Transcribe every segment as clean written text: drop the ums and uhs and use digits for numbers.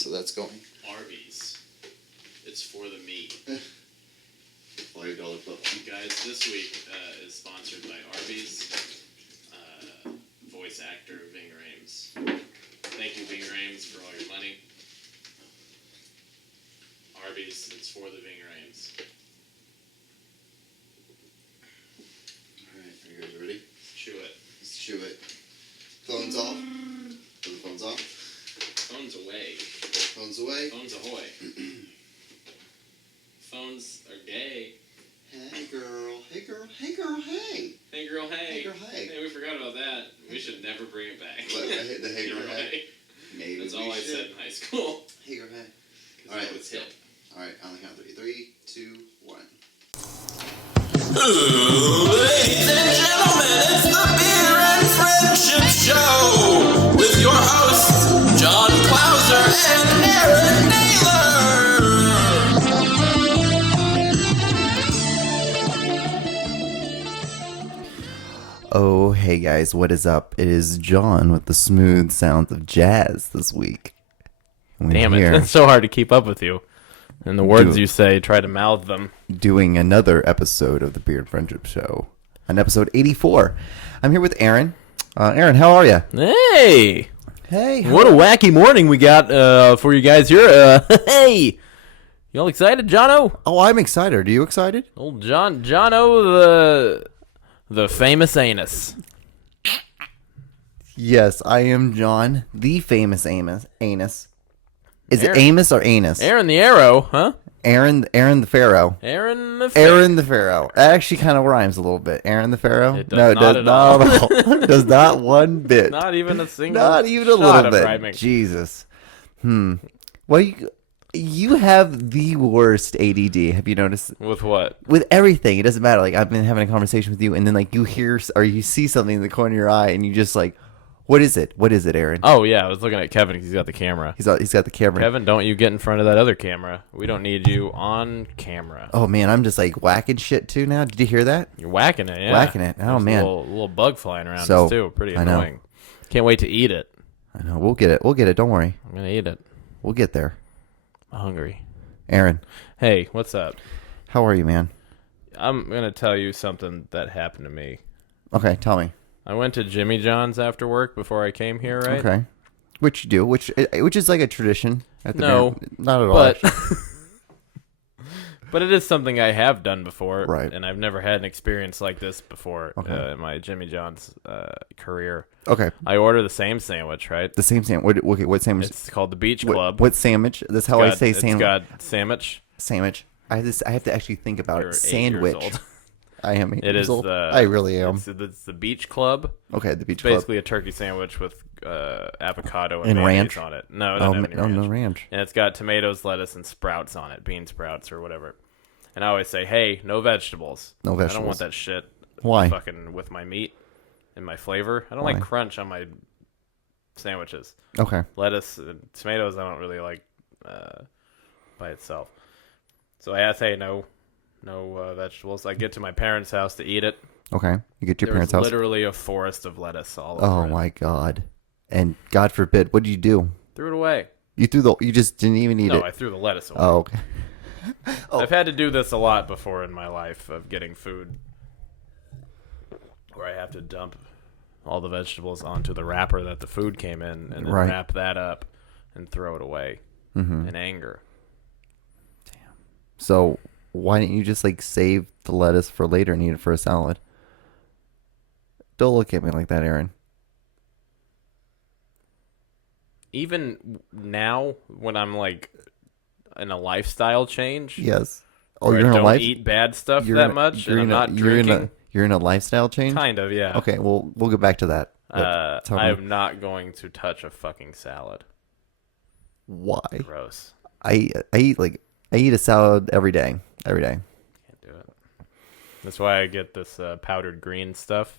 so that's going. Arby's. It's for the meat. $5 foot. You guys, this week is sponsored by Arby's. Voice actor Ving Rhames. Thank you, Ving Rhames, for all your money. Arby's, it's for the Ving Rhames. Alright, are you guys ready? Chew it. Let's chew it. Phones off. Are the phones off? Phones away. Phones away. Phones ahoy. Phones are gay. Hey girl. Hey girl. Hey girl. Hey. Hey girl, hey. Hey girl, hey. Hey, we forgot about that. We should never bring it back. What, I hit the hey girl, hey? Maybe That's we all I should. said in high school. Hey girl, hey. Alright, let's hip. go. Alright, on the count of 3. 3, 2, 1. Ladies and gentlemen, it's the Beer and Friendship Show with your hosts, John Clauser and Aaron Naylor. Oh, hey guys, what is up? It is John with the smooth sounds of jazz this week. Damn it, it's so hard to keep up with you. And the words you say, try to mouth them. Doing another episode of the Beer and Friendship Show. On episode 84. I'm here with Aaron. Aaron, how are you? Hey! Hey. What a wacky morning we got for you guys here. Hey! You all excited, Jono? Oh, I'm excited. Are you excited? Old Jono, the famous anus. Yes, I am John, the famous anus. Is Aaron. it Amos or anus? Aaron the Arrow, huh? Aaron the Pharaoh. Aaron the Aaron the Pharaoh. It actually kind of rhymes a little bit. Aaron the Pharaoh? It does no, it not does at not all. at all. Does not one bit. Not even a single Not even a shot little of bit. rhyming. Jesus. Well, you have the worst ADD. Have you noticed? With what? With everything. It doesn't matter. Like, I've been having a conversation with you, and then, like, you hear or you see something in the corner of your eye, and you just, like, what is it? What is it, Aaron? Oh, yeah, I was looking at Kevin because he's got the camera. He's got the camera. Kevin, don't you get in front of that other camera. We don't need you on camera. Oh, man, I'm just, like, whacking shit, too, now. Did you hear that? You're whacking it, yeah. Whacking it. Oh, There's man. A little bug flying around So, us, too. Pretty I know. annoying. Can't wait to eat it. I know. We'll get it. We'll get it. Don't worry. I'm going to eat it. We'll get there. I'm hungry. Aaron, Hey, what's up? how are you, man? I'm going to tell you something that happened to me. Okay, tell me. I went to Jimmy John's after work before I came here, right? Okay. Which you do, which is like a tradition. At the No, not at all. But, actually. but it is something I have done before. Right. And I've never had an experience like this before Okay. in my Jimmy John's career. Okay. I order the same sandwich, right? The same sandwich. What sandwich? It's called the Beach Club. What sandwich? That's how I say It's sandwich. got sandwich. Sandwich. I have to actually think about You're it. 8 years Sandwich. old. I am 8 It years is old. the. I really am. It's the Beach Club. Okay, the beach It's club. basically a turkey sandwich with avocado and And mayonnaise ranch? on it. No, it doesn't have any ranch. no ranch. And it's got tomatoes, lettuce, and sprouts on it, bean sprouts or whatever. And I always say, hey, no vegetables. No I don't vegetables. want that shit. Why? Fucking with my meat and my flavor. I don't Why? like crunch on my sandwiches. Okay. Lettuce and tomatoes I don't really like by itself. So I asked, hey, no vegetables. I get to my parents' house to eat it. Okay. You get to your There parents' was house. literally a forest of lettuce all over Oh it. my god. And God forbid, what did you do? Threw it away. You just didn't even eat No, it. I threw the lettuce away. Oh, okay. I've had to do this a lot before in my life of getting food where I have to dump all the vegetables onto the wrapper that the food came in and then Right. wrap that up and throw it away in anger. So why didn't you just like save the lettuce for later and eat it for a salad? Don't look at me like that, Aaron. Even now when I'm like in a lifestyle change, Yes. Oh, where you're I in a don't life. eat bad stuff You're that in a- much you're and I'm in a- not you're in drinking. You're in a lifestyle change. Kind of, yeah. Okay. Well, we'll get back to that. But tell I me am not going to touch a fucking salad. why. Gross. I eat a salad every day. Every day. Can't do it. That's why I get this powdered green stuff.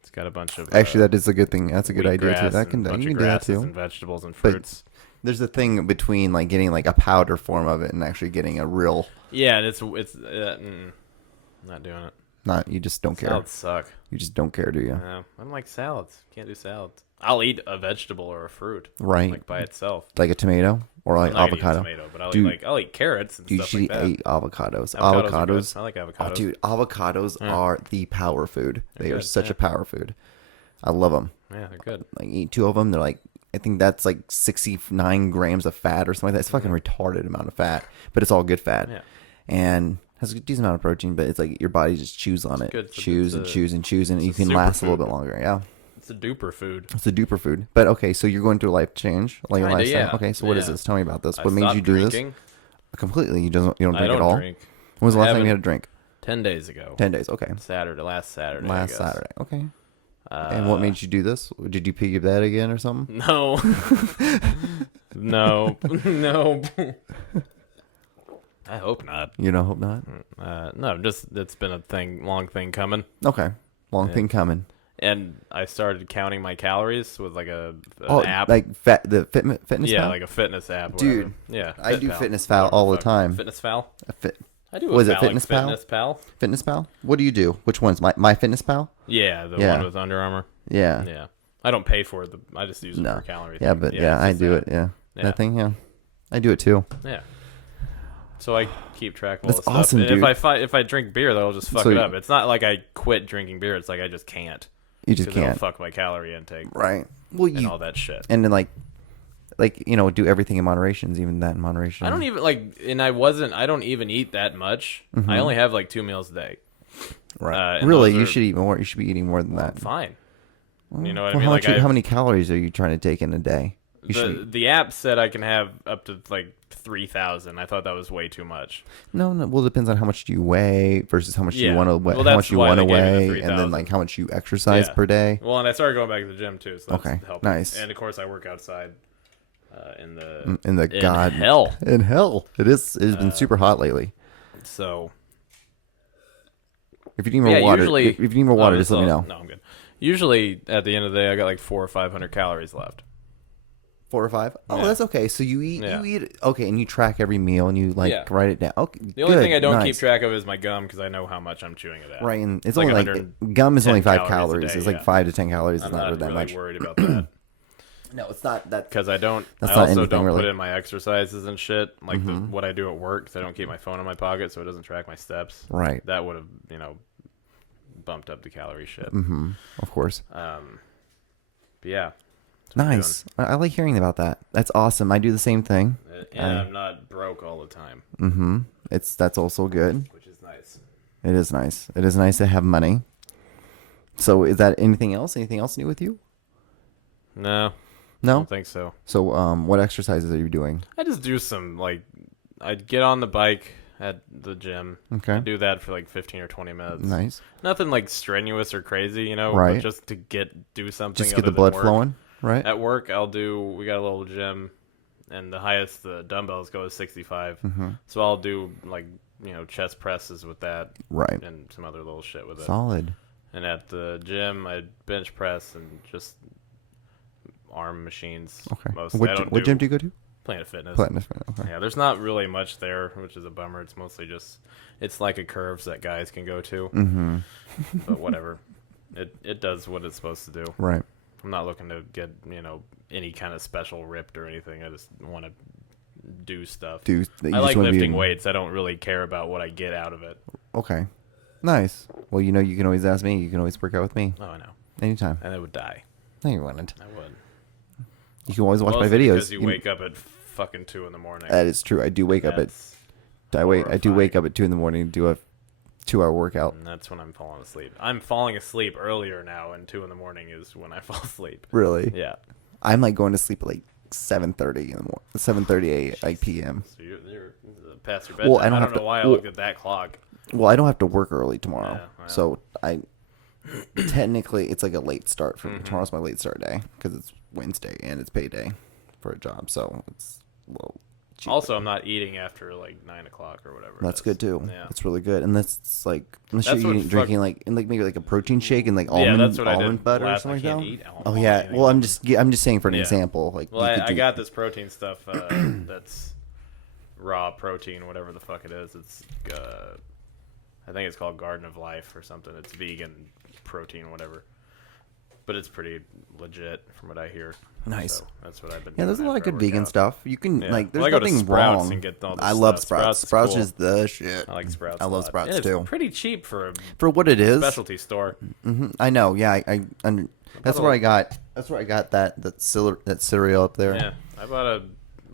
It's got a bunch of Actually, that is a good thing. That's a good idea too. wheatgrass That can and you bunch can of do that grasses too. and vegetables and But- fruits. There's a thing between like getting like a powder form of it and actually getting a real. Yeah, it's not doing it. Not you just don't care. Salads suck. You just don't care, do you? I don't like salads. Can't do salads. I'll eat a vegetable or a fruit. Right. Like by itself. Like a tomato or like I'm not gonna eat avocado. tomato, but Dude, I'll eat carrots and you stuff should like that. eat avocados. Avocados are good. Avocados. I like Oh, avocados. dude, avocados are the power food. They are good, such yeah. a power food. I love them. Yeah, they're good. Like eat 2 of them. They're like, I think that's like 69 grams of fat or something like that. It's fucking retarded amount of fat, but it's all good fat. Yeah. And has a decent amount of protein, but it's like your body just chews on it. good. Chews and chews and chews, and you can super last a little food. bit longer. Yeah. It's a duper food. It's a duper food. But okay, so you're going through a life change, like your Kinda, lifestyle. yeah. Okay, so what is Yeah. this? Tell me about this. I What made you stopped do drinking. this? Completely. You don't drink I don't at all? drink. When was the I last time you haven't- had a drink? 10 days ago. 10 days. Okay. Last Saturday. I Last guess. Saturday. Okay. And what made you do this? Did you pee your bed again or something? No. No. No. I hope not. You don't hope not? No, just it's been a long thing coming. Okay. Long thing coming. And I started counting my calories with like an Oh, app. like the fitness yeah, pal? like a fitness app. Dude, yeah, I do FitPal. Fitness Pal Whatever all the fuck. time. Fitness Pal. I do. Was it like Fitness Pal? Fitness Pal. Fitness Pal? What do you do? Which one's my Fitness Pal? Yeah, the Yeah. one with Under Armour. Yeah. Yeah, I don't pay for it. I just use it No. for calorie. Yeah, thing. but it's I just do that. it. Yeah. Yeah. That thing. Yeah. I do it too. Yeah. So I keep track of all That's the stuff. awesome, And dude. if I drink beer, though, I'll just fuck So it you- up. It's not like I quit drinking beer. It's like I just can't. You just 'Cause it'll can't. fuck my calorie intake Right. Well, and you all that shit. and then like do everything in moderation. Even that in moderation. I don't even I don't even eat that much. I only have like 2 meals a day. Right. and Really, those you are- should eat more. You should be eating more than that. Fine. You know what Well, I mean? how many calories are you trying to take in a day? You should. The app said I can have up to like 3,000. I thought that was way too much. No. Well, it depends on how much you weigh versus how much you Yeah. want to weigh. Well, how that's much you why want to they gave me the weigh, and 3,000. then like how much you exercise Yeah. per day. Well, and I started going back to the gym too, so that's Okay, helping. nice. And of course, I work outside in the In the in hell. In hell. It's been super hot lately. So If you need more water, usually if you need more water, Oh, just let me know. No, I'm good. Usually at the end of the day, I got like 400 or 500 calories left. 4 or 5. Oh, Yeah. that's okay. So you eat, Yeah. okay, and you track every meal and you like Yeah. write it down. Okay, The only good, thing I don't keep nice. track of is my gum because I know how much I'm chewing it at. Right, and it's like only like 110 gum is only 5 calories a calories. day, It's like yeah. 5 to 10 calories. I'm It's not really that really much. worried about that No, it's not that. because I don't. That's I not also anything, don't really. put in my exercises and shit like what I do at work. 'Cause I don't keep my phone in my pocket, so it doesn't track my steps. Right. That would have bumped up the calorie shit. Of course. But yeah. Nice. I like hearing about that. That's awesome. I do the same thing. And I'm not broke all the time, That's also good. which is nice. It is nice. It is nice to have money. So is that anything else? Anything else new with you? No, I No. don't think so. So what exercises are you doing? I just do some I'd get on the bike at the gym. Okay. I do that for like 15 or 20 minutes. Nice. Nothing like strenuous or crazy, Right. But just to do something. Just get other the blood than work. flowing, right? At work, we got a little gym, and the highest the dumbbells go is 65. So I'll do chest presses with that, Right. and some other little shit with it. Solid. And at the gym, I bench press and just arm machines. Okay. Mostly. What gym do you go to? Planet Fitness. Platinum. Okay. Yeah, there's not really much there, which is a bummer. It's mostly it's like a curves that guys can go to. But whatever. It does what it's supposed to do. Right. I'm not looking to get, any kind of special ripped or anything. I just want to do stuff. You I just like wanna be lifting in- weights. I don't really care about what I get out of it. Okay. Nice. Well, you can always ask me. You can always work out with me Oh, I know. anytime. And I would die. No, you wouldn't. I would. You can always watch my Mostly videos. because you wake up at fucking 2 in the morning. That is true. I do wake up at. That's- I do wake up at 2 in the morning to do a 2-hour workout. And that's when I'm falling asleep. I'm falling asleep earlier now, and 2 in the morning is when I fall asleep. Really? Yeah. I'm like going to sleep at like 7:30 in the morning. 7:38 like p.m. So you're past your bedtime. Well, I don't I have don't know to- why I well- looked at that clock. Well, I don't have to work early tomorrow, Yeah, well. so I technically it's like a late start for Mm-hmm. me. Tomorrow's my late start day because it's Wednesday and it's payday for a job, so it's a little cheap. Also, I'm not eating after like 9 o'clock or whatever. That's it is. good too. Yeah. It's really good, and that's like unless That's you're what eating, drinking like maybe like a protein shake and like Yeah, almond that's what I did almond butter or last- something I like can't that. eat Oh almond yeah, anything. well I'm just saying for an Yeah. example, like Well, you could I do- got this protein stuff that's raw protein, whatever the fuck it is. It's I think it's called Garden of Life or something. It's vegan protein, whatever. But it's pretty legit from what I hear. Nice. So that's what I've been. Yeah, there's a lot of good vegan stuff. You can Yeah. like. There's Well, I go to nothing Sprouts wrong. and get all this I love stuff. Sprouts. Sprouts is Sprouts cool. is the shit. I like Sprouts. I a love lot. Sprouts And too. It's pretty cheap for a For what it is. specialty store. I know. Yeah, that's where I got. That's where I got that cereal up there. Yeah, I bought a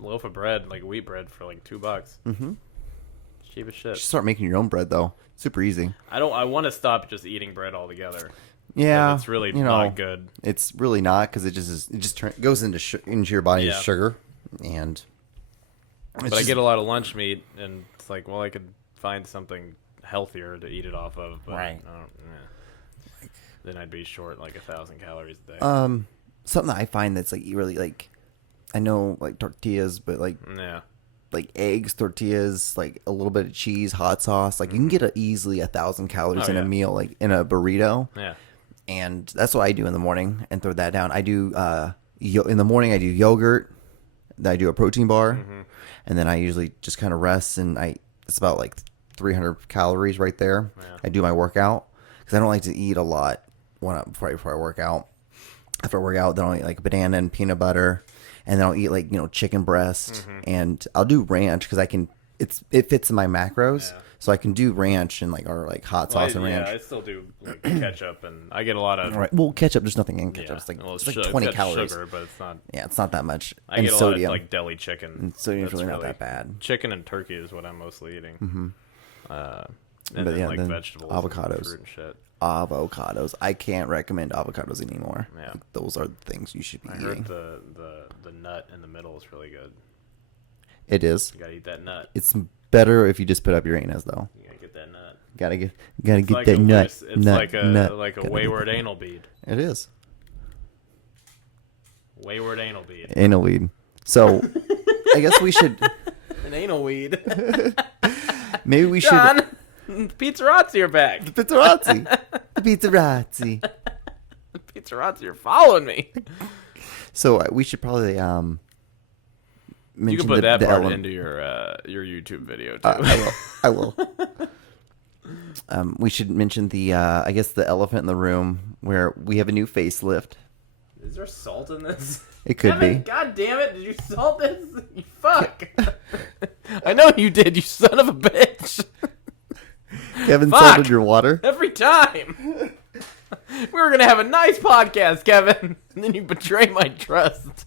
loaf of bread, like wheat bread, for like $2. Mm-hmm. Cheap as shit. You should start making your own bread though. Super easy. I want to stop just eating bread altogether. Yeah, It's really not good. It's really not because it just is. It just goes into your body as Yeah. sugar, and. But I get a lot of lunch meat, and it's like, well, I could find something healthier to eat it off of. But Right. Then I'd be short like 1,000 calories a day. Something that I find that's like really like, I know like tortillas, but like Yeah. like eggs, tortillas, like a little bit of cheese, hot sauce. Like you can get easily 1,000 calories Oh, in a yeah. meal, like in a burrito. Yeah. And that's what I do in the morning and throw that down. I do in the morning I do yogurt, then I do a protein bar, and then I usually just kind of rest, and it's about like 300 calories right there. Yeah. I do my workout because I don't like to eat a lot before I work out. After I work out, then I'll eat like banana and peanut butter, and then I'll eat like chicken breast, and I'll do ranch because it fits in my macros. Yeah. So I can do ranch and like hot sauce and ranch. I still do like ketchup, and I get a lot of. Right. Well, ketchup. There's nothing in ketchup. Yeah. It's like, Well, it's like it's 20 got calories. Sugar, but it's not. Yeah, it's not that much. I and get a sodium. lot of like deli chicken. And sodium's That's really not that bad. Chicken and turkey is what I'm mostly eating. Mm-hmm. And But then yeah, like then vegetables, avocados. and fruit and shit. Avocados. I can't recommend avocados anymore. Yeah. Like, those are the things you should be I eating. heard the nut in the middle is really good. It is. You gotta eat that nut. It's better if you just put up your anus though. You gotta get that nut. Gotta get It's like that nut. It's nut, like a nut. like a Gotta wayward get- anal bead. It is. Wayward anal bead. Anal weed. So, I guess we should. An anal weed. Maybe we John, Pizzarazzi are back. should. The pizzarazzi. The pizzarazzi. Pizzarazzi are following me. So we should probably mention You can put that the part ele- into your YouTube video too. I will. We should mention the I guess the elephant in the room where we have a new facelift. Is there salt in this? It could Kevin, be. God damn it! Did you salt this? You fuck! I know you did. You son of a bitch! Kevin Fuck. salted your water. Every time. We were gonna have a nice podcast, Kevin, and then you betray my trust.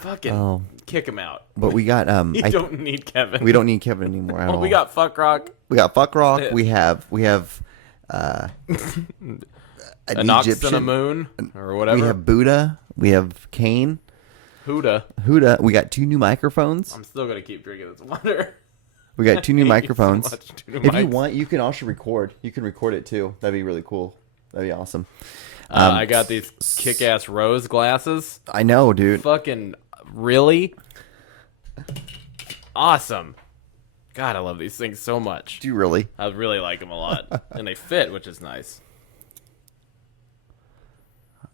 Fucking Oh. kick him out. But we got You don't need Kevin. we don't need Kevin anymore at Well, all. we got fuck rock. We got fuck rock. Yeah. We have an An ox Egyptian. and a moon, or whatever. We have Buddha. We have Cain. Huda. Huda. We got 2 new microphones. I'm still gonna keep drinking this water. We got 2 new hate you so microphones. much, 2 new If you mics. want, you can also record. You can record it too. That'd be really cool. That'd be awesome. I got these kick-ass rose glasses. I know, dude. Fucking really awesome. God, I love these things so much. Do you really? I really like them a lot, and they fit, which is nice.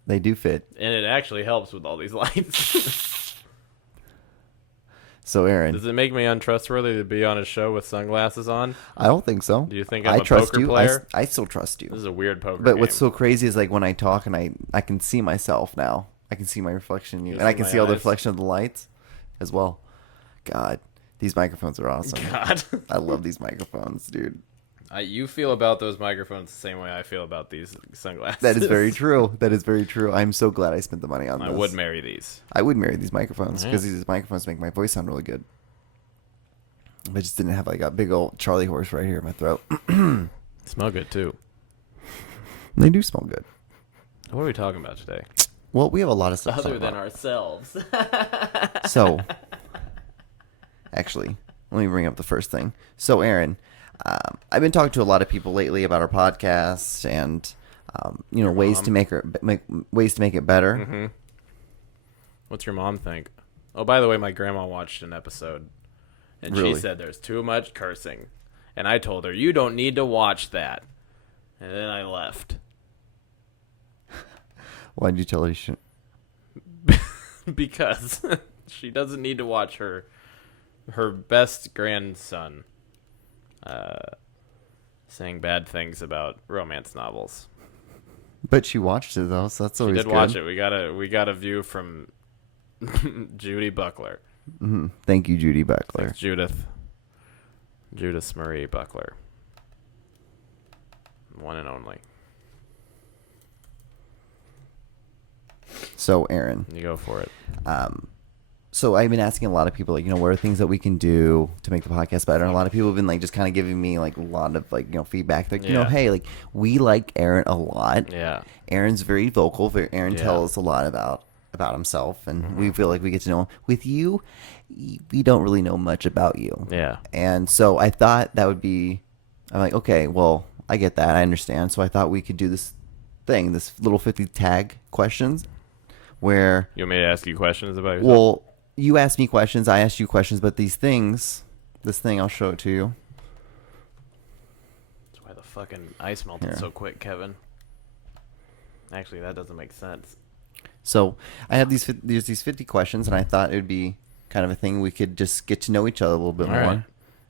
They do fit. And it actually helps with all these lights. So, Aaron, Does it make me untrustworthy to be on a show with sunglasses on? I don't think so. Do you think I I'm a trust poker you. player? I still trust you. This is a weird poker But game. what's so crazy is like when I talk and I can see myself now. I can see my reflection in you, You and I see can my see all the eyes? reflection of the lights as well. God, these microphones are awesome. God. I love these microphones, dude. You feel about those microphones the same way I feel about these sunglasses. That is very true. That is very true. I'm so glad I spent the money on I this. would marry these. I would marry these microphones because Yeah. these microphones make my voice sound really good. I just didn't have like a big old Charlie horse right here in my throat. Smell good too. They do smell good. What are we talking about today? Well, we have a lot of stuff to Other talk than about. ourselves. So, actually, let me bring up the first thing. So, Aaron, I've been talking to a lot of people lately about our podcast and ways to make it better. Mm-hmm. What's your mom think? Oh, by the way, my grandma watched an episode, and Really? she said there's too much cursing. And I told her, you don't need to watch that. And then I left. Why did you tell her you shouldn't? Because she doesn't need to watch her best grandson saying bad things about romance novels. But she watched it though, so that's She always did good. watch it. We got a view from Judy Buckler. Thank you, Judy Buckler. Judith Marie Buckler. One and only. So, Aaron, You go for it. so I've been asking a lot of people, like, what are things that we can do to make the podcast better? And a lot of people have been like just kind of giving me like a lot of like feedback, like Yeah. hey, like we like Aaron a lot. Yeah. Aaron's very vocal. Aaron Yeah. tells a lot about himself, and we feel like we get to know him. With you, we don't really know much about you. Yeah. And so I thought that would be. I'm like, okay, well, I get that, I understand. So I thought we could do this little 50 tag questions, where You want me to ask you questions about yourself? well, you asked me questions, I asked you questions, but this thing, I'll show it to you. That's why the fucking ice melted Here. so quick, Kevin. Actually, that doesn't make sense. So I have there's these 50 questions, and I thought it would be kind of a thing we could just get to know each other a little bit All more. right.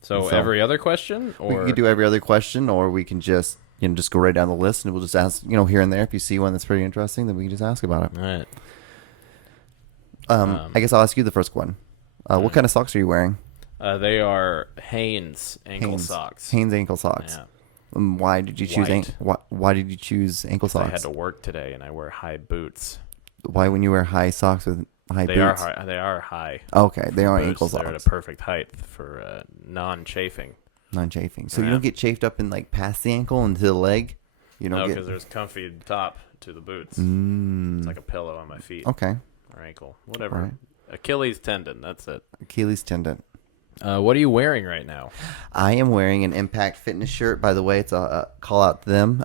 So every other question, or We could do every other question, or we can just just go right down the list, and we'll just ask here and there. If you see one that's pretty interesting, then we can just ask about it. All right. I guess I'll ask you the first one. What kind of socks are you wearing? They are Hanes ankle Hanes. socks. Hanes ankle socks. Yeah. Why did you choose White. why did you choose ankle I had socks? to work today, and I wear high boots. Why when you wear high socks with high They boots? are high. They are high. Okay, they are boots. ankle They're at socks, a perfect height for non-chafing. non-chafing. So you Yeah. don't get chafed up in like past the ankle into the leg. You don't No, get. because there's comfy top to the boots. Mm, It's like a pillow on my feet okay, or ankle, whatever. all right. Achilles tendon. That's it. Achilles tendon. What are you wearing right now? I am wearing an Impact Fitness shirt. By the way, it's a call out to them.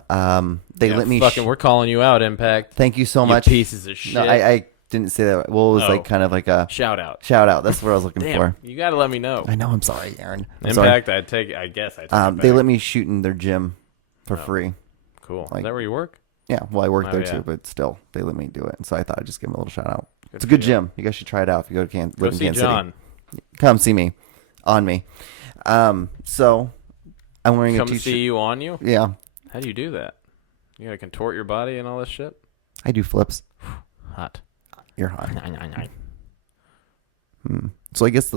They Yeah, let me. fucking. We're calling you out, Impact. Thank you so You much. pieces of shit. No, I didn't say that. Well, it was Oh. like kind of like a Shout out. shout out. That's what I was looking Damn, for. you gotta let me know. I know. I'm sorry, Aaron. I'm sorry. Impact. I guess I take it They back. let me shoot in their gym for Oh. free. Cool. like- Is that where you work? Yeah, well, I work Oh, there yeah. too, but still, they let me do it. And so I thought I'd just give them a little shout out. It's a for good you. gym. You guys should try it out if you go to Go live in see Kansas John. City. Come see me, on me. So I'm wearing a Come t-shirt. see you on you. Yeah, How do you do that? You gotta contort your body and all this shit. I do flips. Hot. You're hot. So I guess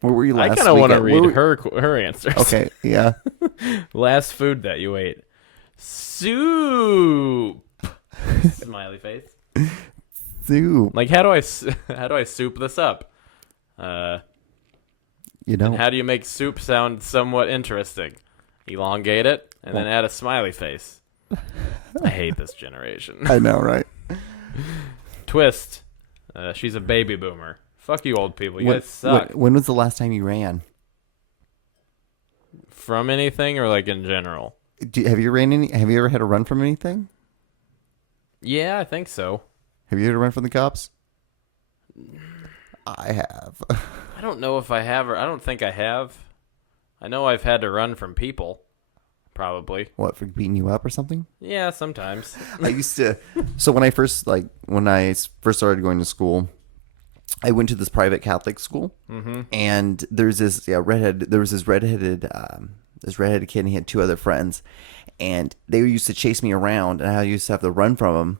where were you last? I kind of want to weekend? read Where her answers. Okay, yeah. Last food that you ate. Soup. Smiley face. Soup. Like how do I soup this up? You know. How do you make soup sound somewhat interesting? Elongate it and then add a smiley face. I hate this generation. I know, right? Twist. She's a baby boomer. Fuck you, old people. You guys suck. When was the last time you ran? From anything or like in general? Have you ran any? Have you ever had to run from anything? Yeah, I think so. Have you ever run from the cops? I have. I don't know if I have or I don't think I have. I know I've had to run from people. Probably. What, for beating you up or something? Yeah, sometimes. I used to. So when I first started going to school, I went to this private Catholic school, and there's this redheaded kid, and he had two other friends, and they used to chase me around, and I used to have to run from them.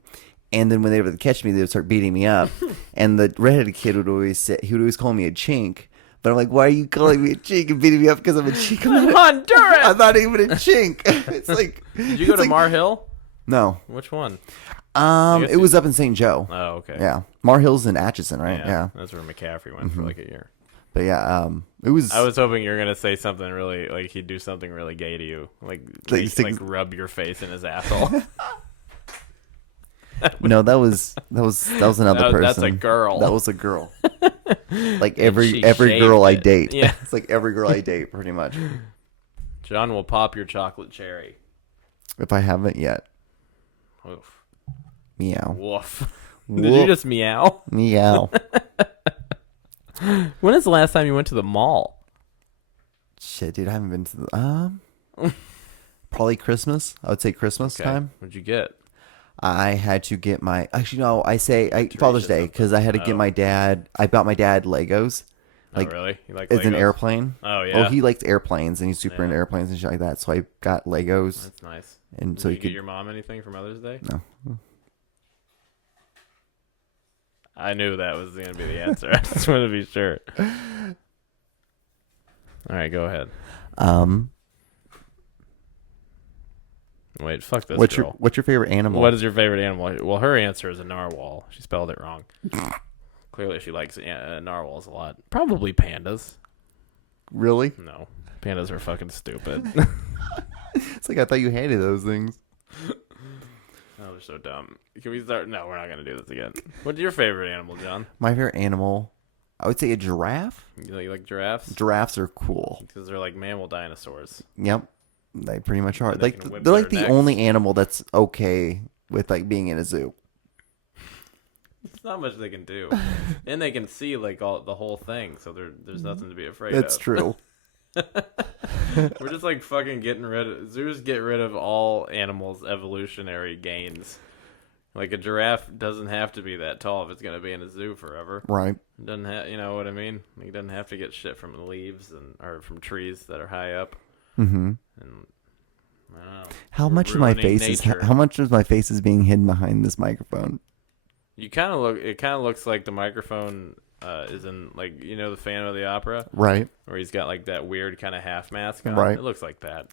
And then when they would catch me, they would start beating me up. And the redheaded kid would always call me a chink. But I'm like, why are you calling me a chink and beating me up because I'm a chink? I'm Honduran! I'm not even a chink. It's like. Did you go to Mar Hill? No. Which one? It was up in St. Joe. Oh, okay. Yeah. Mar Hill's in Atchison, right? Yeah. That's where McCaffrey went for like a year. But yeah, it was. I was hoping you were gonna say something really like he'd do something really gay to you, like rub your face in his asshole. No, that was another person. That's a girl. That was a girl. Like she every shaved girl I it. date. Yeah. It's like every girl I date, pretty much. John will pop your chocolate cherry. If I haven't yet. Oof. Meow. Woof. Did Woof. you just meow? Meow. When is the last time you went to the mall? Shit, dude, I haven't been to the probably Christmas. I would say Christmas time. What'd you get? I had to get my Father's Day, because I had to get my dad. I bought my dad Legos Like, oh, really? You like it's an Legos? airplane. Oh, yeah. Oh, he likes airplanes, and he's super Yeah. into airplanes and shit like that. So I got Legos, That's nice. and Did so you he get could. your mom anything for Mother's Day? No. I knew that was going to be the answer. I just wanted to be sure. All right, go ahead. Wait, fuck this girl. What's your favorite animal? What is your favorite animal? Well, her answer is a narwhal. She spelled it wrong. Clearly, she likes narwhals a lot. Probably pandas. Really? No, pandas are fucking stupid. It's like I thought you hated those things. Oh, they're so dumb. Can we start? No, we're not gonna do this again. What's your favorite animal, John? My favorite animal, I would say a giraffe. You like giraffes? Giraffes are cool. Because they're like mammal dinosaurs. Yep, they pretty much are. They Like can whip they're like their the necks. only animal that's okay with like being in a zoo. It's not much they can do, and they can see like all the whole thing, so there's nothing to be afraid That's of. true. We're just like fucking getting rid of zoos. Get rid of all animals' evolutionary gains. Like a giraffe doesn't have to be that tall if it's gonna be in a zoo forever. Right. It doesn't have, you know what I mean? Like, it doesn't have to get shit from the leaves or from trees that are high up. Mm-hmm. And I don't know. How We're much of my ruining face nature. is how much of my face is being hidden behind this microphone? You kind of look. It kind of looks like the microphone is in like the Phantom of the Opera, Right. where he's got like that weird kind of half mask on. Right. It looks like that.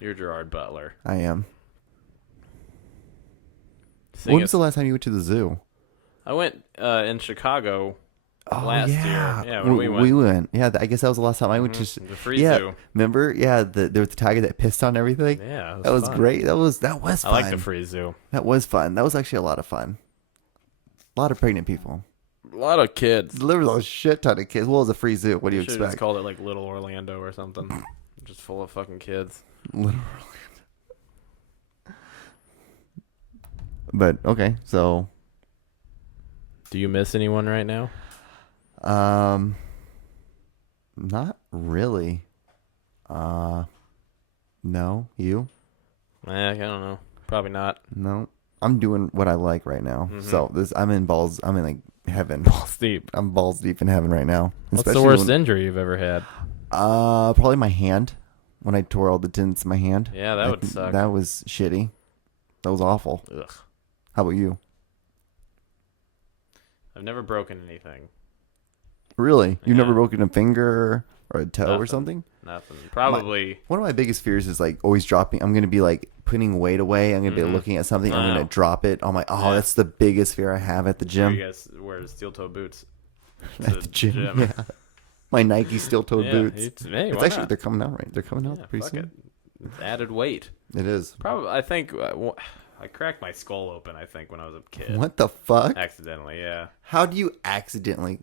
You're Gerard Butler. I am. Sing When it. was the last time you went to the zoo? I went in Chicago Oh, last yeah. year. Yeah, when we went. We went. Yeah, I guess that was the last time I went to. The free Yeah, zoo. remember? Yeah, there was the tiger that pissed on everything. Yeah, That was fun. great. That was fun. I like the free zoo. That was fun. That was actually a lot of fun. A lot of pregnant people. A lot of kids. There was a shit ton of kids. Well, it was a free zoo. What do you Should have just expect? called it like Little Orlando or something. Just full of fucking kids. Literally. But okay, so Do you miss anyone right now? not really. No, you? I don't know. Probably not. No. I'm doing what I like right now. Mhm. So I'm in like heaven. Balls deep. I'm balls deep in heaven right now. What's the Especially worst when- injury you've ever had? Probably my hand. When I tore all the tendons in my hand. Yeah, that would suck. That was shitty. That was awful. Ugh. How about you? I've never broken anything. Really? You've Yeah. never broken a finger or a toe or Nothing. something? Nothing. Probably. One of my biggest fears is like always dropping. I'm going to be like putting weight away. I'm going to be Mhm. looking at something. I'm Wow. going to drop it. I'm like, oh, Yeah. that's the biggest fear I have at the You gym. guys wear steel toe boots. At the gym. Yeah. My Nike steel-toed Yeah, boots. hey, It's why actually, not? they're coming out right. They're coming out Yeah, pretty fuck soon. it. It's added weight. It is. Probably. I think I cracked my skull open. I think when I was a kid. What the fuck? Accidentally, yeah. How do you accidentally?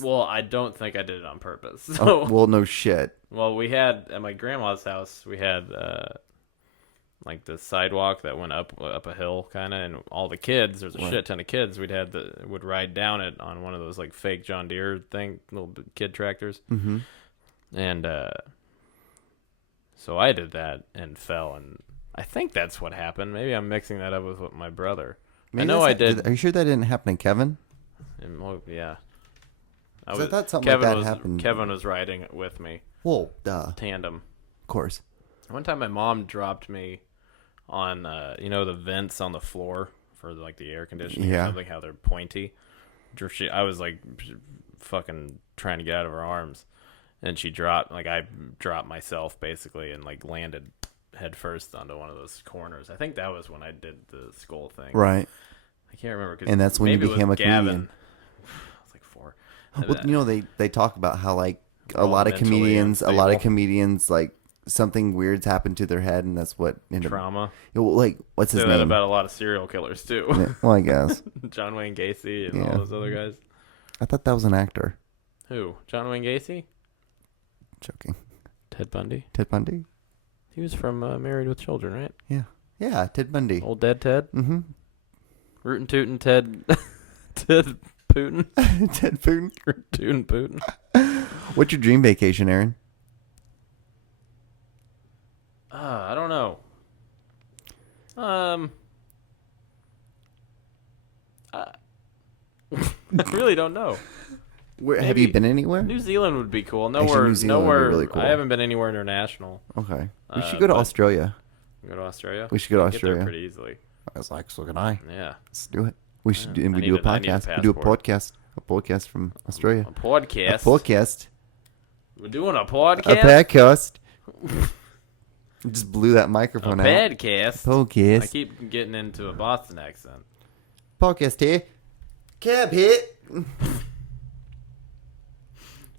Well, I don't think I did it on purpose. So, Oh, well, no shit. well, we had at my grandma's house. We had like the sidewalk that went up a hill, kind of, and all the kids. There's a Right. shit ton of kids. Would ride down it on one of those like fake John Deere little kid tractors, Mm-hmm. and so I did that and fell, and I think that's what happened. Maybe I'm mixing that up with my brother. I know I did. Are you sure that didn't happen to Kevin? And, well, yeah. 'Cause I thought something like that happened. Kevin was riding with me, Well, duh. tandem. Of course. One time, my mom dropped me on, the vents on the floor for like the air conditioning Yeah. or something. How they're pointy. I was like fucking trying to get out of her arms, and she dropped. Like I dropped myself basically, and like landed head first onto one of those corners. I think that was when I did the skull thing. Right. I can't remember. 'Cause And that's when you maybe it was became a Gavin. comedian. I was like 4. Well, they talk about how like We're a all lot of mentally comedians, unstable. like something weird's happened to their head, and that's what ended up. Trauma. Like, what's his Say that name? about a lot of serial killers too. Yeah, well, I guess. John Wayne Gacy and Yeah. all those other guys. I thought that was an actor. Who? John Wayne Gacy? Joking. Ted Bundy? Ted Bundy. He was from Married with Children, right? Yeah, Ted Bundy. Old dead Ted? Mm-hmm. Rootin' tootin' Ted. Ted Putin? Ted Putin. Rootin' tootin' Putin? What's your dream vacation, Aaron? I don't know. I really don't know. Have you been anywhere? New Zealand would be cool. New Zealand would be really cool. I haven't been anywhere international. Okay. We should go to Australia. Go to Australia? We should go to Get there Australia. pretty easily. I was like, so can I. Yeah. Let's do it. We should do, and I we do a need a podcast. We do a passport. podcast. A podcast from Australia. A podcast? A podcast. We're doing a A podcast? podcast. Just blew that microphone A out. podcast? Podcast. I keep getting into a Boston accent. Podcast here. Cab hit.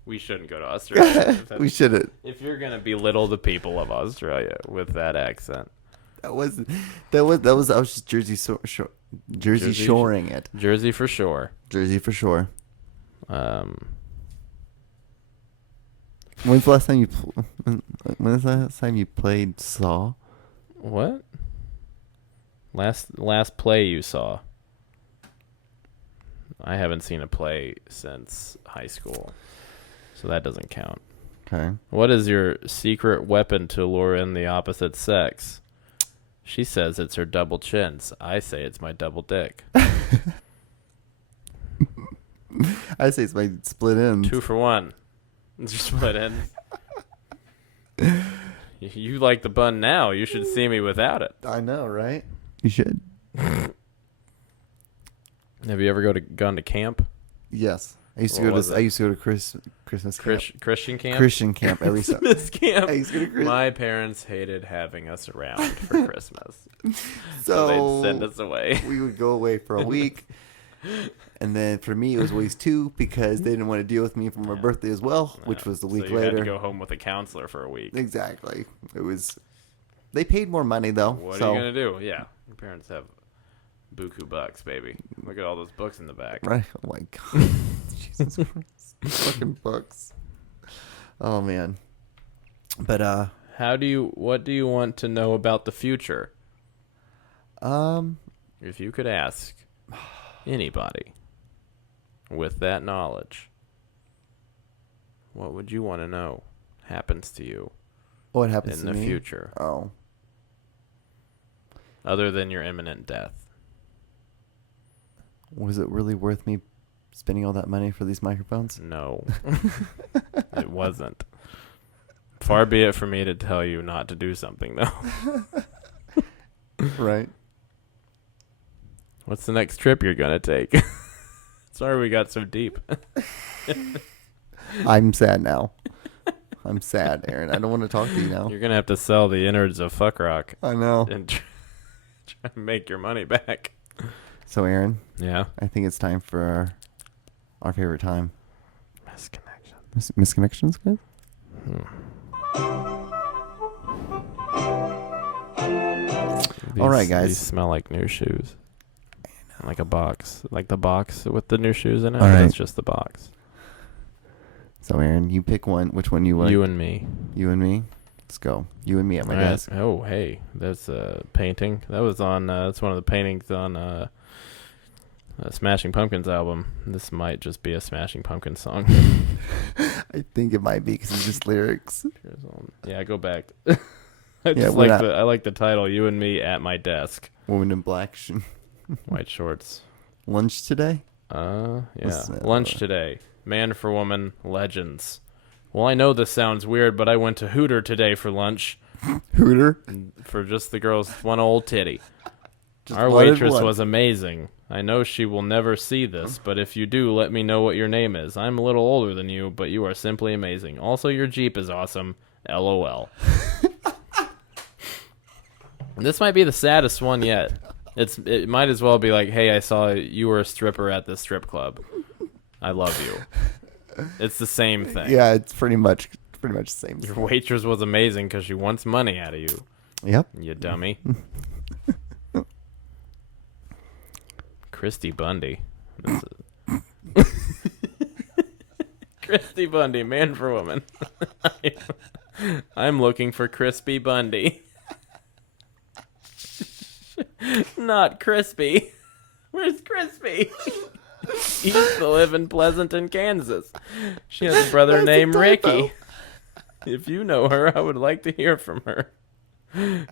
We shouldn't go to Australia. We shouldn't. If you're gonna belittle the people of Australia with that accent, I was just Jersey shoring it. Jersey for sure. Jersey for sure. When's the last time you played Saw? What? Last play you saw? I haven't seen a play since high school, so that doesn't count. Okay. What is your secret weapon to lure in the opposite sex? She says it's her double chins. I say it's my double dick. I say it's my split ends. 2 for 1. It's your split ends. You like the bun now. You should see me without it. I know, right? You should. Have you ever gone to camp? Yes. I used to What go was to. it? I used to go to Christmas camp. Christian camp? Christian camp. At least. Christmas camp. I used to go to Christmas. My parents hated having us around for Christmas. So they'd send us away. We would go away for a week. And then for me, it was always 2 because they didn't want to deal with me for my birthday as well, which was the week so you later. had to go home with a counselor for a week. Exactly. It was. They paid more money though. What are you gonna do? Yeah, your parents have buku bucks, baby. Look at all those books in the back. Right. Oh my god. Jesus Christ. Fucking books. Oh man. But What do you want to know about the future? If you could ask anybody with that knowledge, what would you want to know happens to you what happens in to the me? future, Oh. other than your imminent death? Was it really worth me spending all that money for these microphones? No, it wasn't. Far be it for me to tell you not to do something, though. Right. What's the next trip you're gonna take? Sorry we got so deep. I'm sad now. I'm sad, Aaron. I don't want to talk to you now. You're gonna have to sell the innards of fuck rock I know. and try to make your money back. So, Aaron, Yeah. I think it's time for our favorite time. Misconnection. Misconnections, guys? All right, guys. These smell like new shoes. Like a box. Like the box with the new shoes in it. All right. That's just the box. So, Aaron, you pick one. Which one you want? You and me. You and me? Let's go. You and me at my All right. desk. Oh, hey. That's a painting. That was on, that's one of the paintings on Smashing Pumpkins album. This might just be a Smashing Pumpkins song. I think it might be because it's just lyrics. Yeah, go back. Yeah, I like the title, You and Me at My Desk. Woman in black. White shorts. Lunch today? Yeah. What's that? Lunch today. Man for woman, legends. Well, I know this sounds weird, but I went to Hooter today for lunch. Hooter? For just the girls, one old titty. Our one and waitress one. was amazing. I know she will never see this, but if you do, let me know what your name is. I'm a little older than you, but you are simply amazing. Also, your Jeep is awesome. LOL. This might be the saddest one yet. It might as well be like, hey, I saw you were a stripper at the strip club. I love you. It's the same thing. Yeah, it's pretty much the same. Your waitress was amazing because she wants money out of you. Yep. You dummy. Christy Bundy. Christy Bundy, man for woman. I'm looking for Crispy Bundy. Not Crispy. Where's Crispy? She used to live in Pleasanton, Kansas. She has a brother named Ricky. If you know her, I would like to hear from her.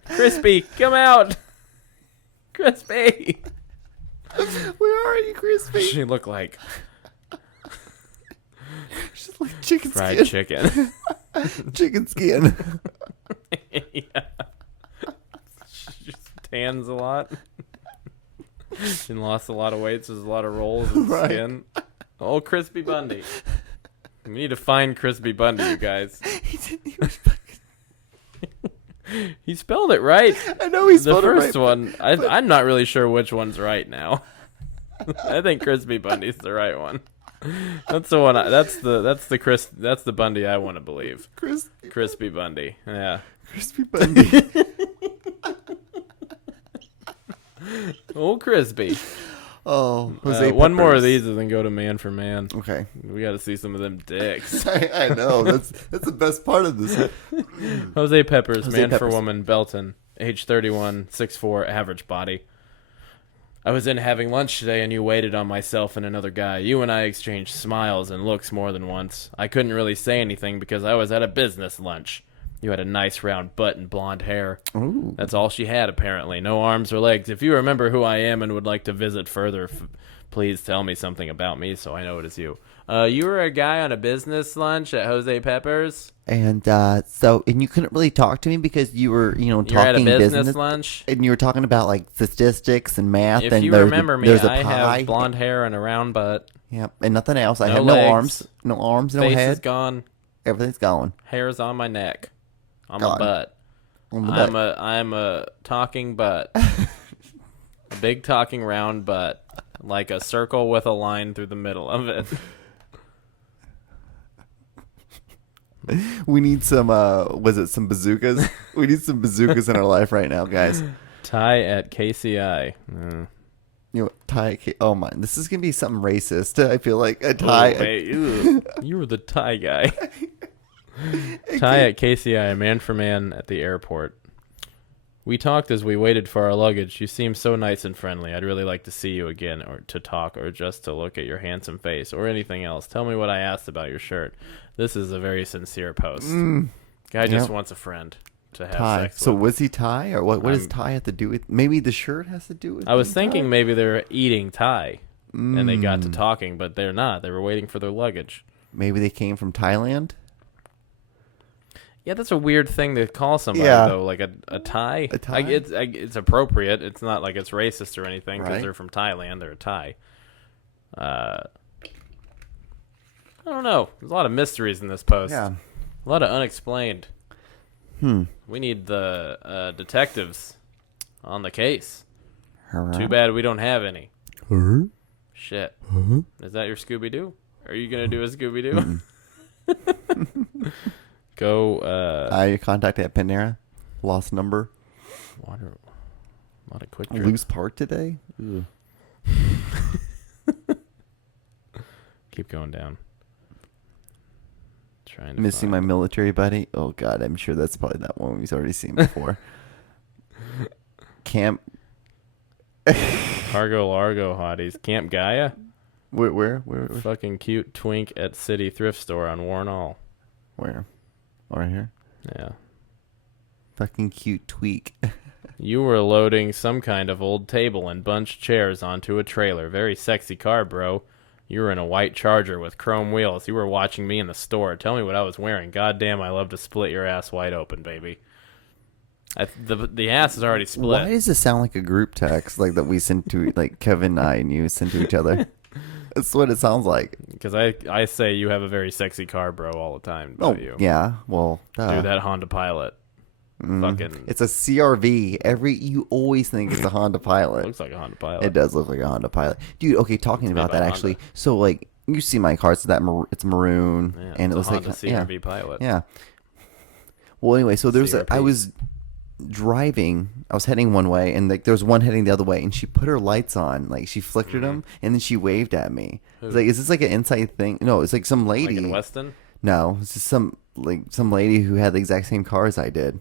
Crispy, come out. Crispy. Where are you, Crispy? She looked like Just like chicken Fried skin. chicken. Chicken skin. Yeah. She just tans a lot. She lost a lot of weight, so there's a lot of rolls in Right. skin. Oh, Crispy Bundy. We need to find Crispy Bundy, you guys. He didn't even fucking... He spelled it right. I know he spelled The it right. first one, I'm not really sure which one's right now. I think Crispy Bundy's the right one. That's the one. That's the Bundy I want to believe. Crispy Bundy. Yeah. Crispy Bundy. Oh, Crispy. Oh, Jose One more of Peppers. these and then go to Man for Man. Okay. We got to see some of them dicks. I know. That's the best part of this. Jose Peppers, Jose Man for Peppers. Woman, Belton, age 31, 6'4", average body. I was in having lunch today and you waited on myself and another guy. You and I exchanged smiles and looks more than once. I couldn't really say anything because I was at a business lunch. You had a nice round butt and blonde hair. Ooh. That's all she had, apparently. No arms or legs. If you remember who I am and would like to visit further, please tell me something about me so I know it is you. You were a guy on a business lunch at Jose Peppers? And and you couldn't really talk to me because you were, You're talking at a business lunch? and you were talking about like statistics and math. If and you there's remember me, there's a I pie. have blonde hair and a round butt. Yep, and nothing else. I No have legs. no arms, no Face is head. gone. Everything's gone. Hair's on my neck. On Gone. my butt. On the butt. I'm a talking butt. A big talking round butt. Like a circle with a line through the middle of it. We need some. Was it some bazookas? We need some bazookas in our life right now, guys. Tie at KCI. Tie. Oh my! This is gonna be something racist. I feel like a tie. Oh, wait, ew. You were the tie guy. Tie at KCI, man for man at the airport. We talked as we waited for our luggage. You seem so nice and friendly. I'd really like to see you again, or to talk, or just to look at your handsome face, or anything else. Tell me what I asked about your shirt. This is a very sincere post. Guy just wants a friend to have Tie. sex So with. was he tie, or what? What does tie have to do with? Maybe the shirt has to do with. I was being thinking tie? maybe they're eating Thai, and they got to talking, but they're not. They were waiting for their luggage. Maybe they came from Thailand. Yeah, that's a weird thing to call somebody, Yeah. though. Like a Thai. A Thai? It's appropriate. It's not like it's racist or anything because Right. they're from Thailand. They're a Thai. I don't know. There's a lot of mysteries in this post. Yeah. A lot of unexplained. We need the detectives on the case. Too bad we don't have any. Shit. Is that your Scooby-Doo? Are you going to do a Scooby-Doo? Go. I contacted at Panera. Lost number. Water. A lot of quick trip. Loose part today. Ugh. Keep going down. Trying to Missing my military buddy. Oh God, I'm sure that's probably that one we've already seen before. Camp. Cargo Largo hotties. Camp Gaia. Where? Fucking cute twink at City Thrift Store on Warnall. Where? Oh, right here. Yeah. Fucking cute tweak. You were loading some kind of old table and bunch chairs onto a trailer. Very sexy car, bro. You were in a white Charger with chrome wheels. You were watching me in the store. Tell me what I was wearing. Goddamn, I love to split your ass wide open, baby. The ass is already split. Why does this sound like a group text like that we sent to like Kevin and I and you sent to each other? That's what it sounds like. Because I say you have a very sexy car, bro, all the time. Oh Don't you? yeah. Well, Dude, that Honda Pilot. Fucking it's a CRV. You always think it's a Honda Pilot. looks like a Honda Pilot. It does look like a Honda Pilot, dude. Okay, talking about by that Honda. actually. So like, you see my car. It's it's maroon, Yeah, and it's it looks a Honda like CR-V Pilot. Yeah. Well, anyway, so there's CRP. I was driving. I was heading one way, and like there was one heading the other way, and she put her lights on, like she flickered them, and then she waved at me. It's like, is this like an inside thing? No, it's like some lady. Like in Weston? No, it's just some lady who had the exact same car as I did.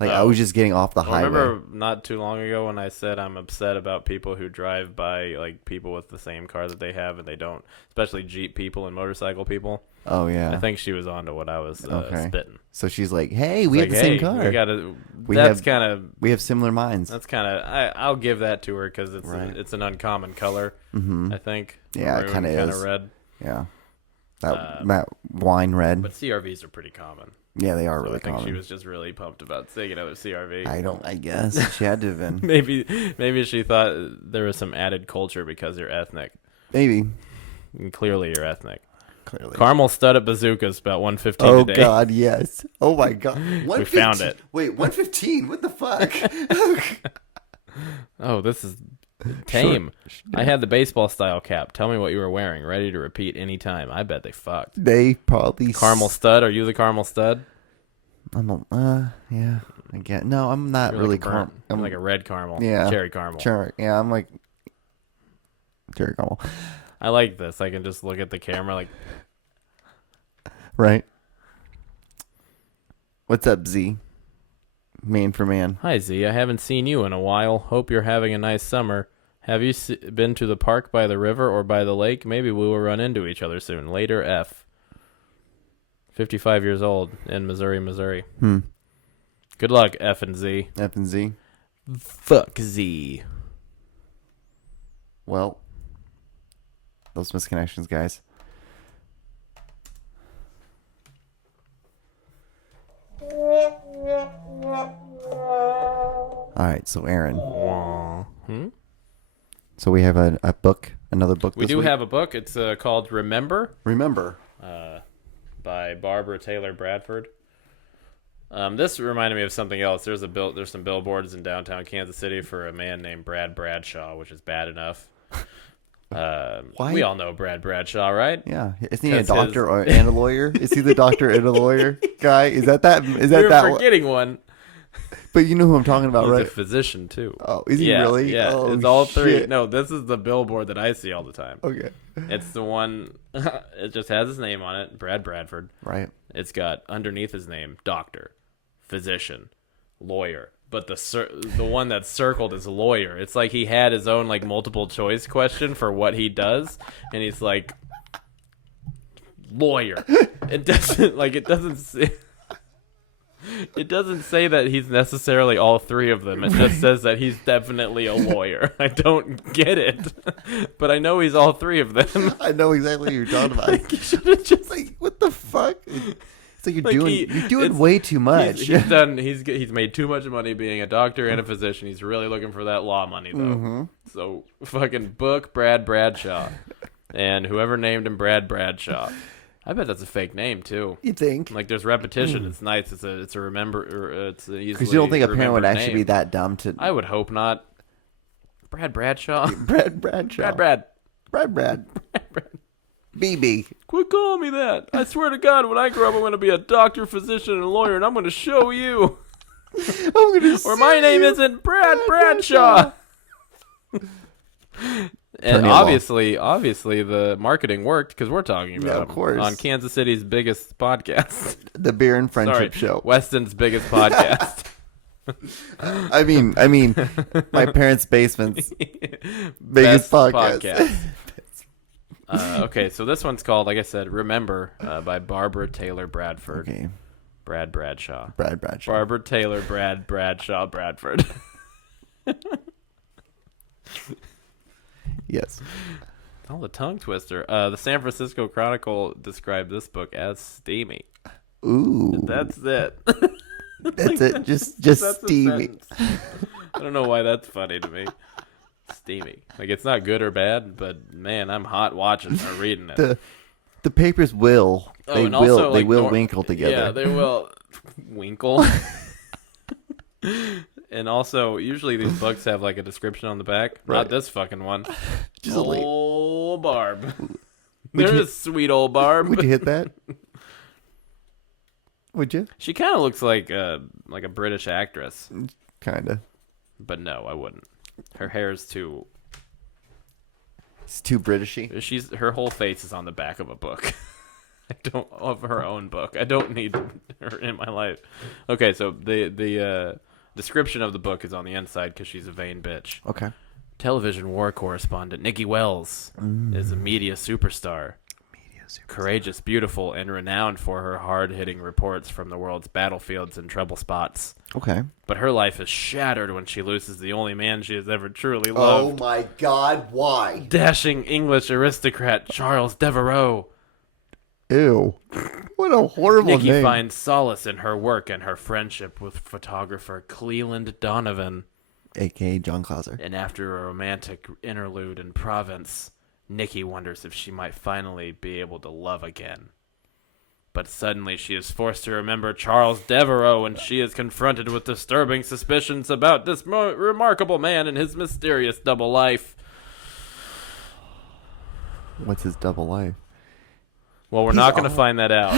Like I was just getting off the Well, highway. remember not too long ago when I said I'm upset about people who drive by like people with the same car that they have and they don't, especially Jeep people and motorcycle people. Oh yeah. I think she was onto what I was Okay. spitting. So she's like, "Hey, we have Like, the same hey, car. We gotta. We That's have- kind of. We have similar minds." That's kind of. I'll give that to her because it's Right. it's an uncommon color. I think. Yeah, it Maroon, kinda kinda is. red. Yeah. That wine red. But CRVs are pretty common. Yeah, they are So really I think common. she was just really pumped about seeing another CRV. I guess she had to have been. Maybe she thought there was some added culture because you're ethnic. Maybe. And clearly you're ethnic. Clearly. Caramel stud at bazookas about 1:15 Oh today. God, yes. Oh my God. We found it. Wait, 1:15? What the fuck? Oh, this is tame. I had the baseball style cap. Tell me what you were wearing. Ready to repeat anytime. I bet they fucked. They probably Caramel stud. Are you the caramel stud? Yeah. I get. No, I'm not You're really like a burnt- I'm like a red caramel. Yeah. Cherry caramel. Sure. Yeah, I'm like cherry caramel. I like this. I can just look at the camera like, Right. What's up, Z? Man for man. hi Z, I haven't seen you in a while. Hope you're having a nice summer. Have you been to the park by the river or by the lake? Maybe we will run into each other soon. Later, F. 55 years old in Missouri. Good luck, F and Z. F and Z. Fuck Z. Well, those misconnections, guys. All right, so Aaron. So we have a book, another book. We this do week? have a book. It's called Remember Remember. by Barbara Taylor Bradford. This reminded me of something else. There's some billboards in downtown Kansas City for a man named Brad Bradshaw, which is bad enough. Why? We all know Brad Bradshaw, right? Yeah, isn't he a 'Cause doctor and a lawyer? Is he the doctor and a lawyer guy? Is that You're that? forgetting one. But you know who I'm talking about, He's right? a physician too. Oh, is he yeah, really? Yeah, Oh, it's all three. shit. No, this is the billboard that I see all the time. Okay. It's the one. It just has his name on it, Brad Bradford. Right. It's got underneath his name, doctor, physician, lawyer. But the one that's circled is lawyer. It's like he had his own like multiple choice question for what he does, and he's like lawyer. It doesn't say that he's necessarily all three of them. It just says that he's definitely a lawyer. I don't get it, but I know he's all three of them. I know exactly what you're talking about. Like, you should have just Like, what the fuck? It's like Like, you're doing it's- way too much. He's made too much money being a doctor and a physician. He's really looking for that law money though. Mm-hmm. So fucking book Brad Bradshaw, and whoever named him Brad Bradshaw. I bet that's a fake name too. You think? Like there's repetition. It's nice. It's a remember. It's easily Because you don't think a parent would remembered actually name. be that dumb to I would hope not. Brad Bradshaw. Brad Bradshaw. Brad. BB. Quit calling me that. I swear to God, when I grow up, I'm going to be a doctor, physician, and a lawyer, and I'm going to show you. I'm gonna Or my name isn't Brad Bradshaw. And obviously, the marketing worked because we're talking about Yeah, of course. on Kansas City's biggest podcast. the Beer and Friendship Sorry, Show. Weston's biggest podcast. I mean, my parents' basement's biggest Best podcast. Okay, so this one's called, like I said, Remember by Barbara Taylor Bradford. Okay, Brad Bradshaw. Brad Bradshaw. Barbara Taylor Bradshaw Bradford. Yes. Oh, the tongue twister. The San Francisco Chronicle described this book as steamy. Ooh, That's it. that's it. Just That's a steamy. sentence. I don't know why that's funny to me. Steamy. Like, it's not good or bad, but man, I'm hot watching or reading it. The papers will. Oh, They and will. also, They like, will winkle together. Yeah, they will winkle. And also, usually these books have like a description on the back. Right. Not this fucking one. Just a link. Old Barb. Would There's you- a sweet old Barb. Would you hit that? Would you? She kind of looks like a British actress, Kinda. but no, I wouldn't. Her hair's too. It's too Britishy. Her whole face is on the back of a book. Of her own book. I don't need her in my life. Okay, so the description of the book is on the inside because she's a vain bitch. Okay. Television war correspondent Nikki Wells is a media superstar. Courageous, beautiful, and renowned for her hard-hitting reports from the world's battlefields and trouble spots. Okay. But her life is shattered when she loses the only man she has ever truly Oh loved. my God! Why? Dashing English aristocrat Charles Devereux. Ew. What a horrible Nikki name. finds solace in her work and her friendship with photographer Cleland Donovan. A.K.A. John Clauser. And after a romantic interlude in Provence, Nikki wonders if she might finally be able to love again. But suddenly she is forced to remember Charles Devereaux, and she is confronted with disturbing suspicions about this remarkable man and his mysterious double life. What's his double life? Well, we're not going to find that out.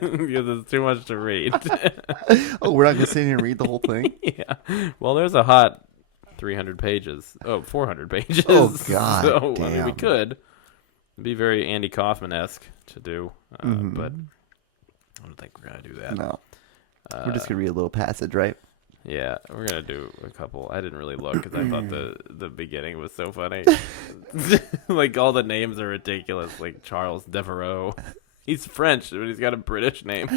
Because it's too much to read. Oh, we're not going to sit here and read the whole thing? Yeah. Well, there's a hot 300 pages. Oh, 400 pages. Oh, God. So, damn. I mean, we could. It'd be very Andy Kaufman-esque to do. But I don't think we're going to do that. No. We're just going to read a little passage, right? Yeah, we're going to do a couple. I didn't really look because I thought the beginning was so funny. Like, all the names are ridiculous. Like, Charles Devereaux. He's French, but he's got a British name.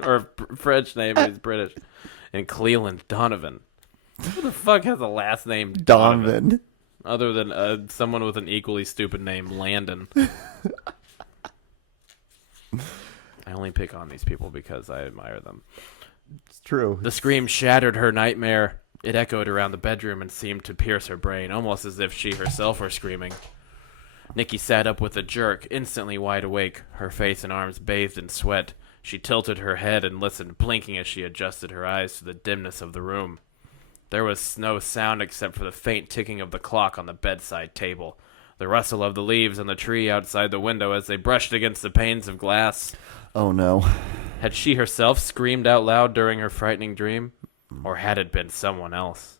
Or a French name, but he's British. And Cleland Donovan. Who the fuck has a last name Donovan? Other than someone with an equally stupid name, Landon. I only pick on these people because I admire them. It's true. The scream shattered her nightmare. It echoed around the bedroom and seemed to pierce her brain, almost as if she herself were screaming. Nikki sat up with a jerk, instantly wide awake, her face and arms bathed in sweat. She tilted her head and listened, blinking as she adjusted her eyes to the dimness of the room. There was no sound except for the faint ticking of the clock on the bedside table, the rustle of the leaves on the tree outside the window as they brushed against the panes of glass. Oh, no. Had she herself screamed out loud during her frightening dream? Or had it been someone else?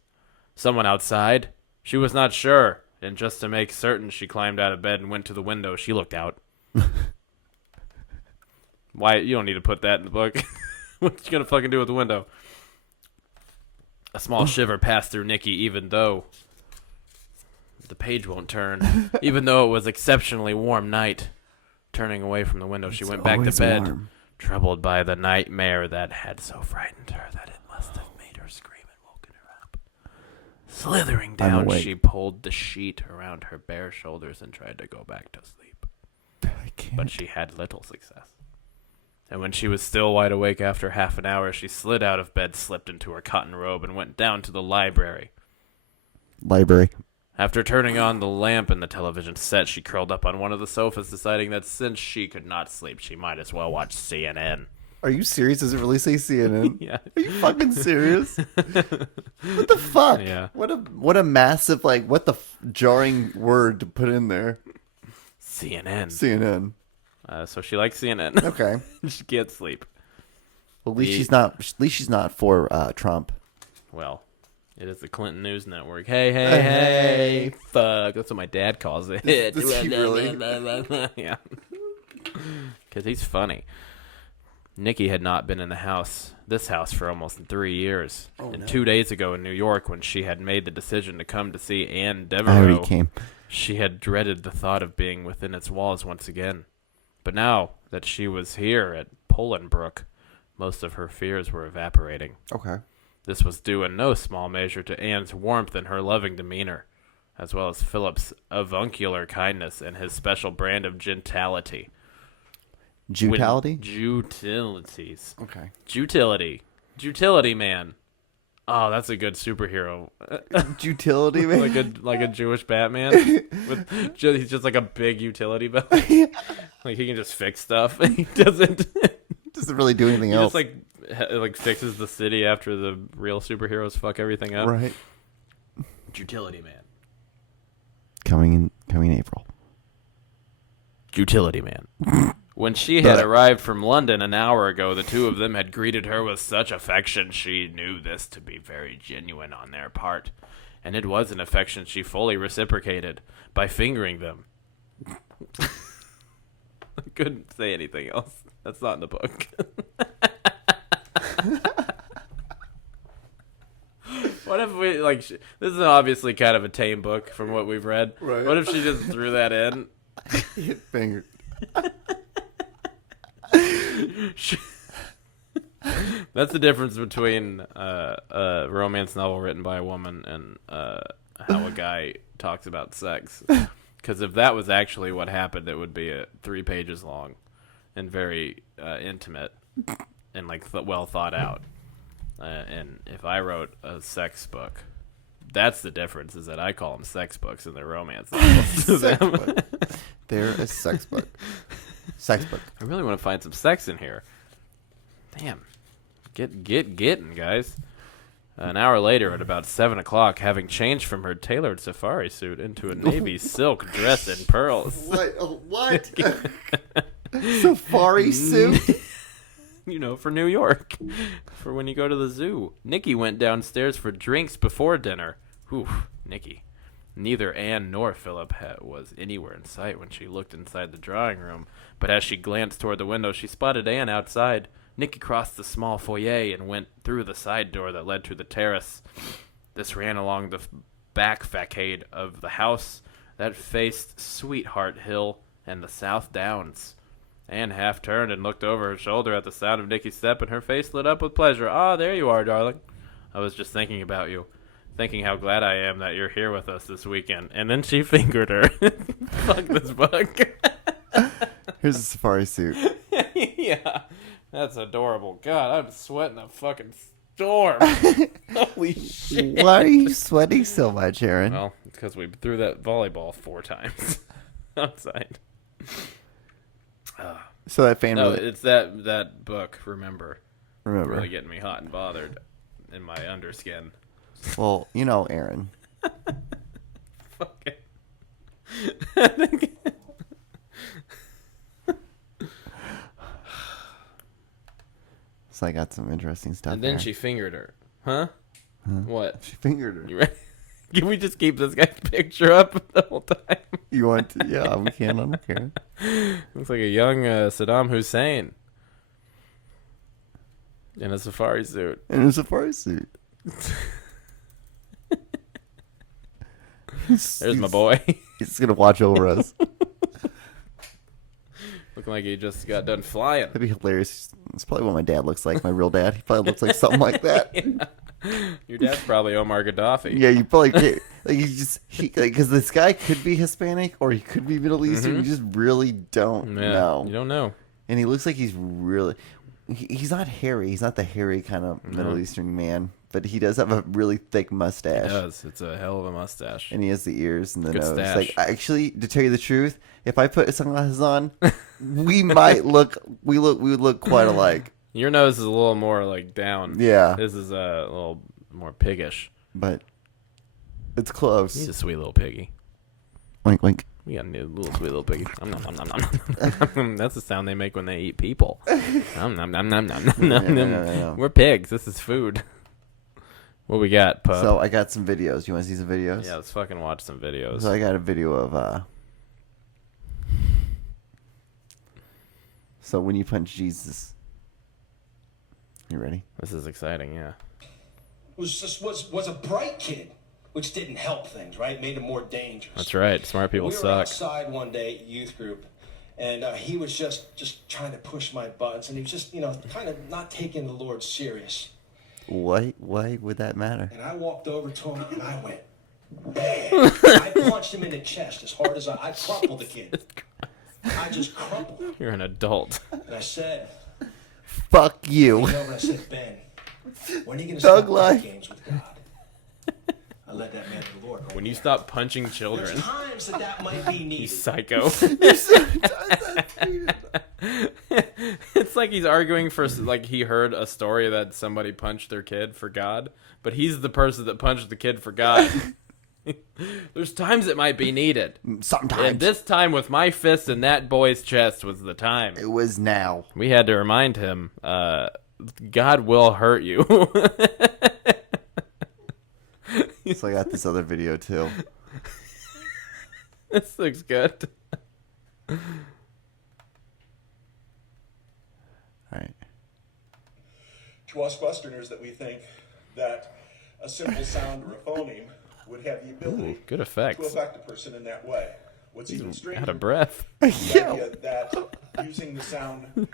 Someone outside? She was not sure, and just to make certain, she climbed out of bed and went to the window. She looked out. Why? You don't need to put that in the book. What you gonna fucking do with the window? A small shiver passed through Nikki, even though the page won't turn. Even though it was exceptionally warm night. Turning away from the window, she went back to bed, troubled by the nightmare that had so frightened her that it must have made her scream and woken her up. Slithering down, she pulled the sheet around her bare shoulders and tried to go back to sleep. I can't. But she had little success. And when she was still wide awake after half an hour, she slid out of bed, slipped into her cotton robe, and went down to the library. After turning on the lamp in the television set, she curled up on one of the sofas, deciding that since she could not sleep, she might as well watch CNN. Are you serious? Does it really say CNN? Yeah. Are you fucking serious? What the fuck? Yeah. What a massive, like, what the jarring word to put in there. CNN. So she likes CNN. Okay. She can't sleep. Well, at least she's not for Trump. Well, it is the Clinton News Network. Hey, fuck. That's what my dad calls it. Does he really? Yeah. Because he's funny. Nikki had not been in this house for almost 3 years. And 2 days ago in New York, when she had made the decision to come to see Anne Devereaux, she had dreaded the thought of being within its walls once again. But now that she was here at Polenbrook, most of her fears were evaporating. Okay. This was due in no small measure to Anne's warmth and her loving demeanor, as well as Philip's avuncular kindness and his special brand of gentility. Jutality? Jutilities. Okay. Jutility man. Oh, that's a good superhero. Utility man? like a Jewish Batman. He's just like a big utility belt. Like he can just fix stuff. He doesn't really do anything else. Just like fixes the city after the real superheroes fuck everything up. Right. Utility man. Coming in April. Utility man. When she had arrived from London an hour ago, the two of them had greeted her with such affection. She knew this to be very genuine on their part, and it was an affection she fully reciprocated by fingering them. I couldn't say anything else. That's not in the book. What if we, this is obviously kind of a tame book from what we've read. Right. What if she just threw that in? Hit finger. That's the difference between a romance novel written by a woman and how a guy talks about sex. Because if that was actually what happened, it would be 3 pages long and very intimate and like well thought out. And if I wrote a sex book, that's the difference, is that I call them sex books and they're romance novels to them. They're a sex book. Sex book. I really want to find some sex in here. Damn. Getting, guys. An hour later, at about 7 o'clock, having changed from her tailored safari suit into a navy silk dress in pearls. What? Safari suit? You know, for New York. For when you go to the zoo. Nikki went downstairs for drinks before dinner. Whew, Nikki. Neither Anne nor Philip was anywhere in sight when she looked inside the drawing room, but as she glanced toward the window, she spotted Anne outside. Nikki crossed the small foyer and went through the side door that led to the terrace. This ran along the back facade of the house that faced Sweetheart Hill and the South Downs. Anne half turned and looked over her shoulder at the sound of Nikki's step, and her face lit up with pleasure. "Ah, there you are, darling. I was just thinking about you. Thinking how glad I am that you're here with us this weekend." And then she fingered her. Fuck this book. Here's a safari suit. Yeah. That's adorable. God, I'm sweating a fucking storm. Holy shit. Why are you sweating so much, Aaron? Well, it's because we threw that volleyball 4 times outside. So that fan No, really... it's that book, remember. Remember. Really getting me hot and bothered in my underskin. Well, you know, Aaron. Fuck it. So I got some interesting stuff. And then there. she fingered her. Huh? What? She fingered her. You ready? Can we just keep this guy's picture up the whole time? You want to? Yeah, we can. I don't care. Looks like a young Saddam Hussein in a safari suit. In a safari suit. There's my boy. He's going to watch over us. Looking like he just got done flying. That'd be hilarious. It's probably what my dad looks like, my real dad. He probably looks like something like that. Yeah. Your dad's probably Omar Gaddafi. Yeah, you probably can't. Like, because this guy could be Hispanic or he could be Middle Eastern. You just really don't know. You don't know. And he looks like he's really... He's not hairy. He's not the hairy kind of Middle Eastern man. But he does have a really thick mustache. He does. It's a hell of a mustache. And he has the ears and the Good nose. stash. Like, actually, to tell you the truth, if I put sunglasses on, we would look quite alike. Your nose is a little more like down. Yeah. This is a little more piggish. But it's close. He's a sweet little piggy. Wink, wink. We got a new little sweet little piggy. Nom, nom, nom, nom, nom. That's the sound they make when they eat people. Nom, nom, nom, nom, nom, nom, nom. We're pigs. This is food. What we got, pup? So I got some videos. You want to see some videos? Yeah, let's fucking watch some videos. So I got a video of so when you punch Jesus. You ready? This is exciting, yeah. Was a bright kid, which didn't help things, right? Made him more dangerous. That's right. Smart people we were suck. outside one day, youth group, and he was just trying to push my buttons, and he was just, kind of not taking the Lord serious. Why would that matter? And I walked over to him, and I went, bam! I punched him in the chest as hard as I crumpled the kid. I just crumpled. You're an adult. And I said, Fuck you. and I said, Ben, when are you going to Thug stop life. playing games with God? I led that man to the Lord. Right When you there. stop punching children, There's times that might be you needed. psycho. It's like he's arguing for, like, he heard a story that somebody punched their kid for God, but he's the person that punched the kid for God. There's times it might be needed. Sometimes. And this time with my fist in that boy's chest was the time. It was now. We had to remind him, God will hurt you. So I got this other video too. This looks good. Alright. To us Westerners that we think that a simple sound or a phoneme would have the ability Ooh, good to effects. affect a person in that way. What's even stranger Out of breath. is the idea that using the sound...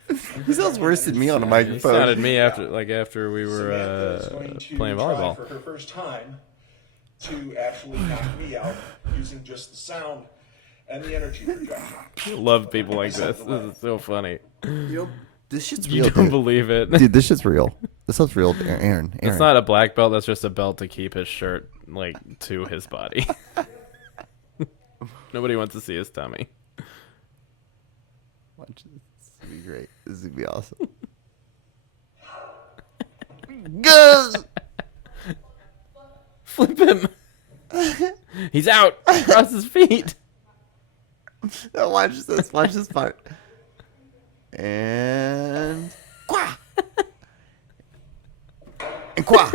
He sounds worse than me on a He microphone. sounded me after we Samantha is were going to playing try volleyball. for her first time to actually knock me out using just the sound. and the energy projection. I love people like this. This is so funny. This shit's You real, don't dude. believe it. Dude, this shit's real. This stuff's real, Aaron. It's not a black belt. That's just a belt to keep his shirt like to his body. Nobody wants to see his tummy. Watch this. This is gonna be great. This is gonna be awesome. Good. Flip him. He's out. Across his feet. Now watch this. Watch this part. And qua. And qua.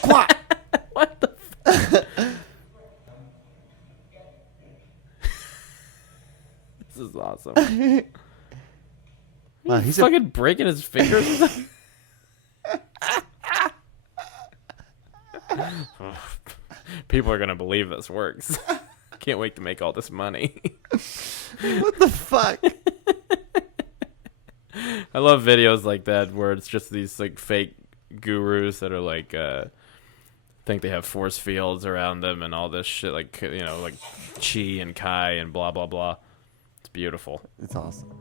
Qua. What the This is awesome. Wow, He's fucking breaking his fingers. People are gonna believe this works. Can't wait to make all this money. What the fuck? I love videos like that where it's just these like fake gurus that are like think they have force fields around them and all this shit, like, you know, like chi and kai and blah blah blah. It's beautiful. It's awesome.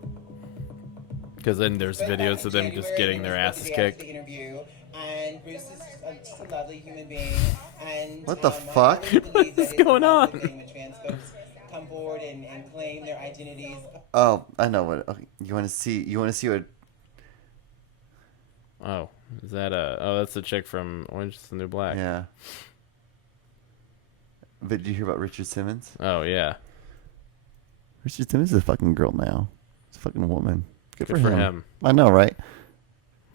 Because then there's videos of them just getting their asses kicked. And Bruce is just a lovely human being. And What the fuck? What is going on? Trans folks come forward and claim their identities. Oh, I know what. Okay, you want to see? You want to see what? Oh, is that oh, that's the chick from Orange is the New Black. Yeah. But did you hear about Richard Simmons? Oh yeah. Richard Simmons is a fucking girl now. He's a fucking woman. Good for him. I know, right?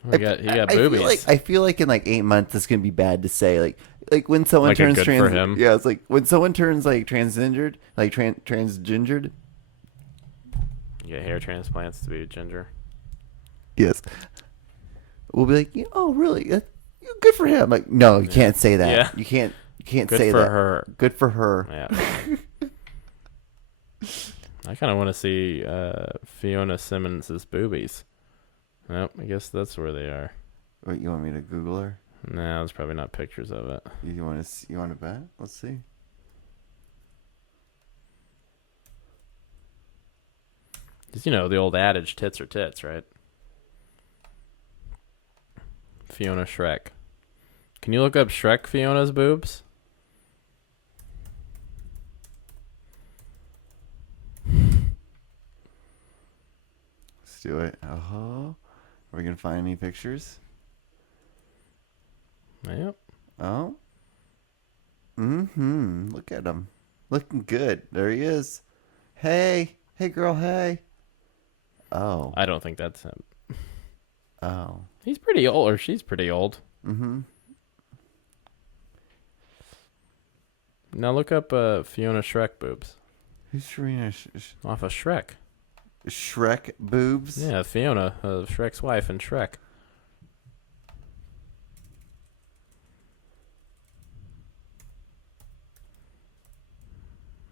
Oh, he got boobies. I feel like in like 8 months it's gonna be bad to say like when someone Like a turns good trans. for him? Yeah, it's like when someone turns like transgendered, like transgendered. You get hair transplants to be ginger. Yes. We'll be like, oh really? Good for him. Like, no, you can't say that. Yeah. You can't Good say for that. her. Good for her. Yeah. I kind of want to see Fiona Simmons' boobies. Nope, I guess that's where they are. Wait, you want me to Google her? Nah, there's probably not pictures of it. You want to bet? Let's see. Because, you know, the old adage, tits are tits, right? Fiona Shrek. Can you look up Shrek Fiona's boobs? Let's do it. Are we gonna find any pictures? Yep. Oh. Look at him. Looking good. There he is. Hey girl, hey. Oh. I don't think that's him. Oh. He's pretty old, or she's pretty old. Now look up Fiona Shrek boobs. Who's Serena? Off of Shrek. Shrek boobs? Yeah, Fiona, Shrek's wife in Shrek.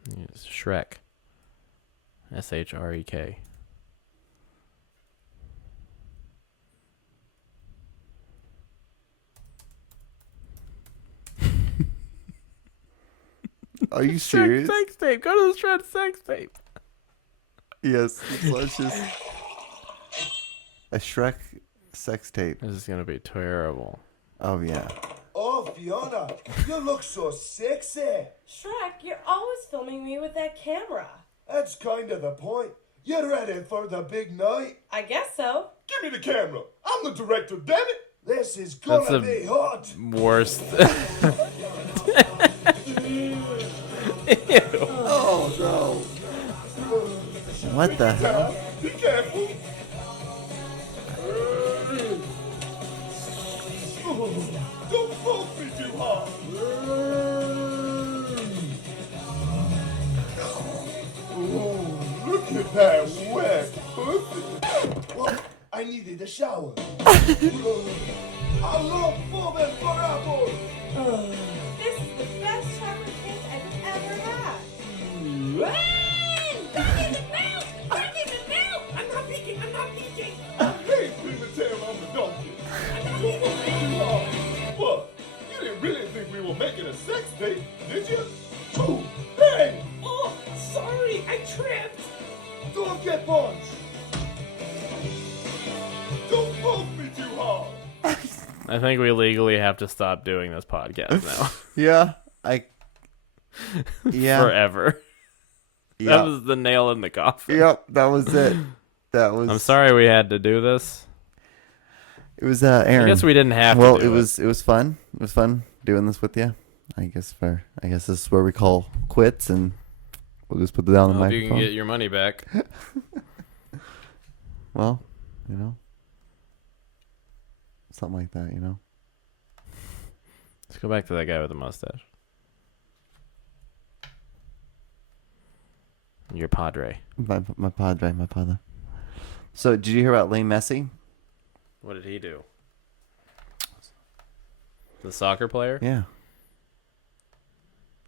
It's Shrek. Shrek. Are you serious? Sex tape. Go to the Shrek sex tape. Yes. Let's just a Shrek sex tape. This is gonna be terrible. Oh yeah. Oh, Fiona, you look so sexy. Shrek, you're always filming me with that camera. That's kind of the point. You ready for the big night? I guess so. Give me the camera. I'm the director, damn it. This is That's gonna the be hot. worst. Oh no. What the hell? Be careful. Don't force me too hard. Oh, look at that wet pussy. Well, I needed a shower. I love foaming forever. This is the best chocolate cake I've ever had. I'm not peeking. Hey, premature, I'm the donkey. Don't force me too hard. What? You didn't really think think we were making a sex tape, did you? Oh, hey! Oh, sorry, I tripped. Don't get punched! Don't poke me too hard! I think we legally have to stop doing this podcast now. Yeah. Yeah. Forever. Yeah. That was the nail in the coffin. Yep, that was it. That was. I'm sorry we had to do this. It was Aaron. I guess we didn't have well, to. Well, it was fun. It was fun doing this with you. I guess this is where we call quits, and we'll just put it down the Hope microphone. you can get your money back. Well, something like that, Let's go back to that guy with the mustache. Your padre. My padre. So, did you hear about Lane Messi? What did he do? The soccer player? Yeah.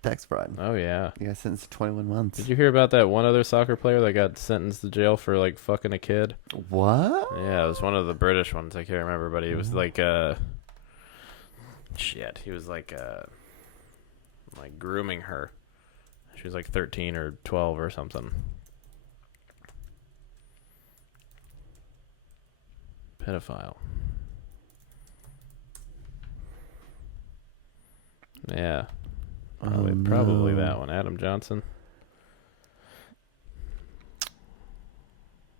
Tax fraud. Oh, yeah. He got sentenced to 21 months. Did you hear about that one other soccer player that got sentenced to jail for, like, fucking a kid? What? Yeah, it was one of the British ones. I can't remember, but he was, like, shit. He was, like grooming her. She was, like, 13 or 12 or something. Pedophile. Yeah. Probably that one. Adam Johnson.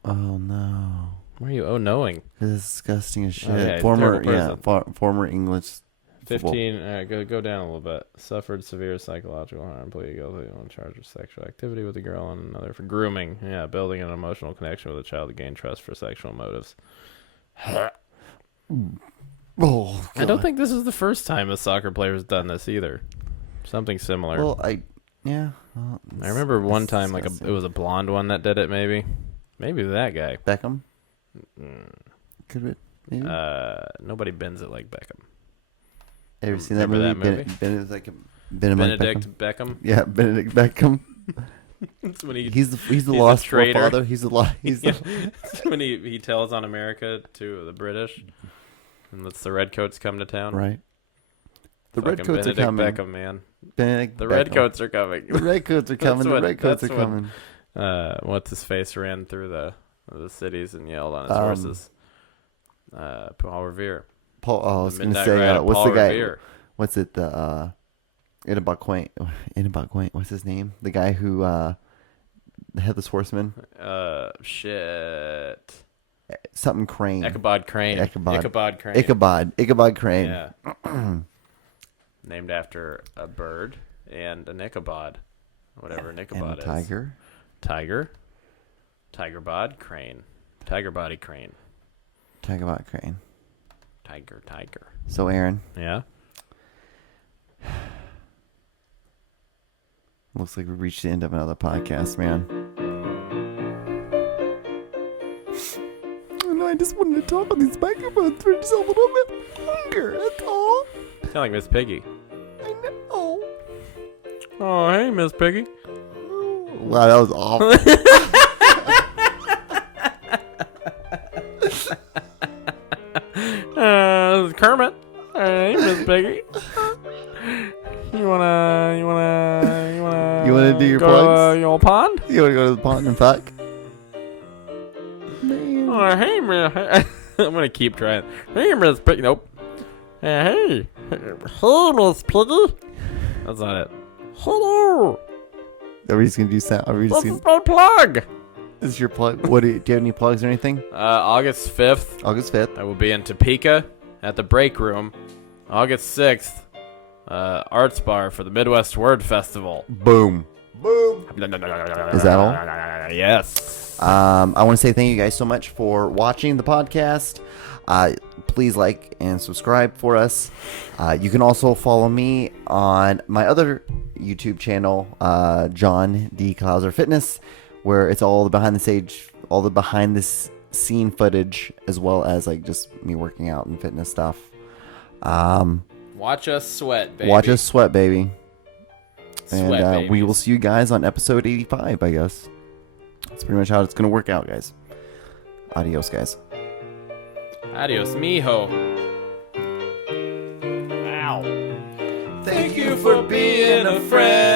Oh no. Why are you knowing? It's disgusting as shit. Okay, Former English. 15. Go down a little bit. Suffered severe psychological harm. Pleaded guilty on charge of sexual activity with a girl and another for grooming. Yeah, building an emotional connection with a child to gain trust for sexual motives. Oh, I don't think this is the first time a soccer player has done this either. Something similar. Well, I remember one time, like it was a blonde one that did it. Maybe that guy. Beckham. Could it? Maybe? Nobody bends it like Beckham. Ever seen that movie? Benedict Beckham. Yeah, Benedict Beckham. That's when he's the lost forefather. He's when he tells on America to the British, and lets the redcoats come to town. Right. The Fucking redcoats are coming. Benedict Beckham, man. The redcoats are coming. The redcoats are coming. The redcoats are coming. What's his face ran through the cities and yelled on his horses. Paul Revere. I was going to say, what's the guy? Revere. What's it? The Quaint. What's his name? The guy who the Headless Horseman. Shit. Something Crane. Ichabod Crane. Ichabod Crane. Yeah. Named after a bird and an Ichabod. Whatever an Ichabod is. Tiger. Tigerbod Crane. Tigerbody Crane. Ichabod Crane. Tiger. So, Aaron. Yeah? Looks like we reached the end of another podcast, man. And I just wanted to talk on these microphones for just a little bit longer, that's all. Sound like Miss Piggy. I know. Oh, hey, Miss Piggy. Wow, that was awful. This is Kermit. Hey, Miss Piggy. You wanna do your go plugs? to your pond? You wanna go to the pond and fuck? Oh, hey, Miss. I'm gonna keep trying. Hey, Miss Piggy. Nope. Hey, Miss Piggy. That's not it. Hello. Are we just gonna do sound? This is my plug. This is your plug. What do you have any plugs or anything? August 5th. August 5th. I will be in Topeka at the Break Room. August 6th. Arts Bar for the Midwest Word Festival. Boom. Is that all? Yes. I want to say thank you guys so much for watching the podcast. Please like and subscribe for us. You can also follow me on my other YouTube channel, John D. Klauser Fitness, where it's all the behind the scene footage, as well as like just me working out and fitness stuff. Watch us sweat, baby. Watch us sweat, baby. Sweat, And baby. we will see you guys on episode 85, I guess. That's pretty much how it's going to work out, guys. Adios, guys. Adios, mijo. Ow. for being a friend.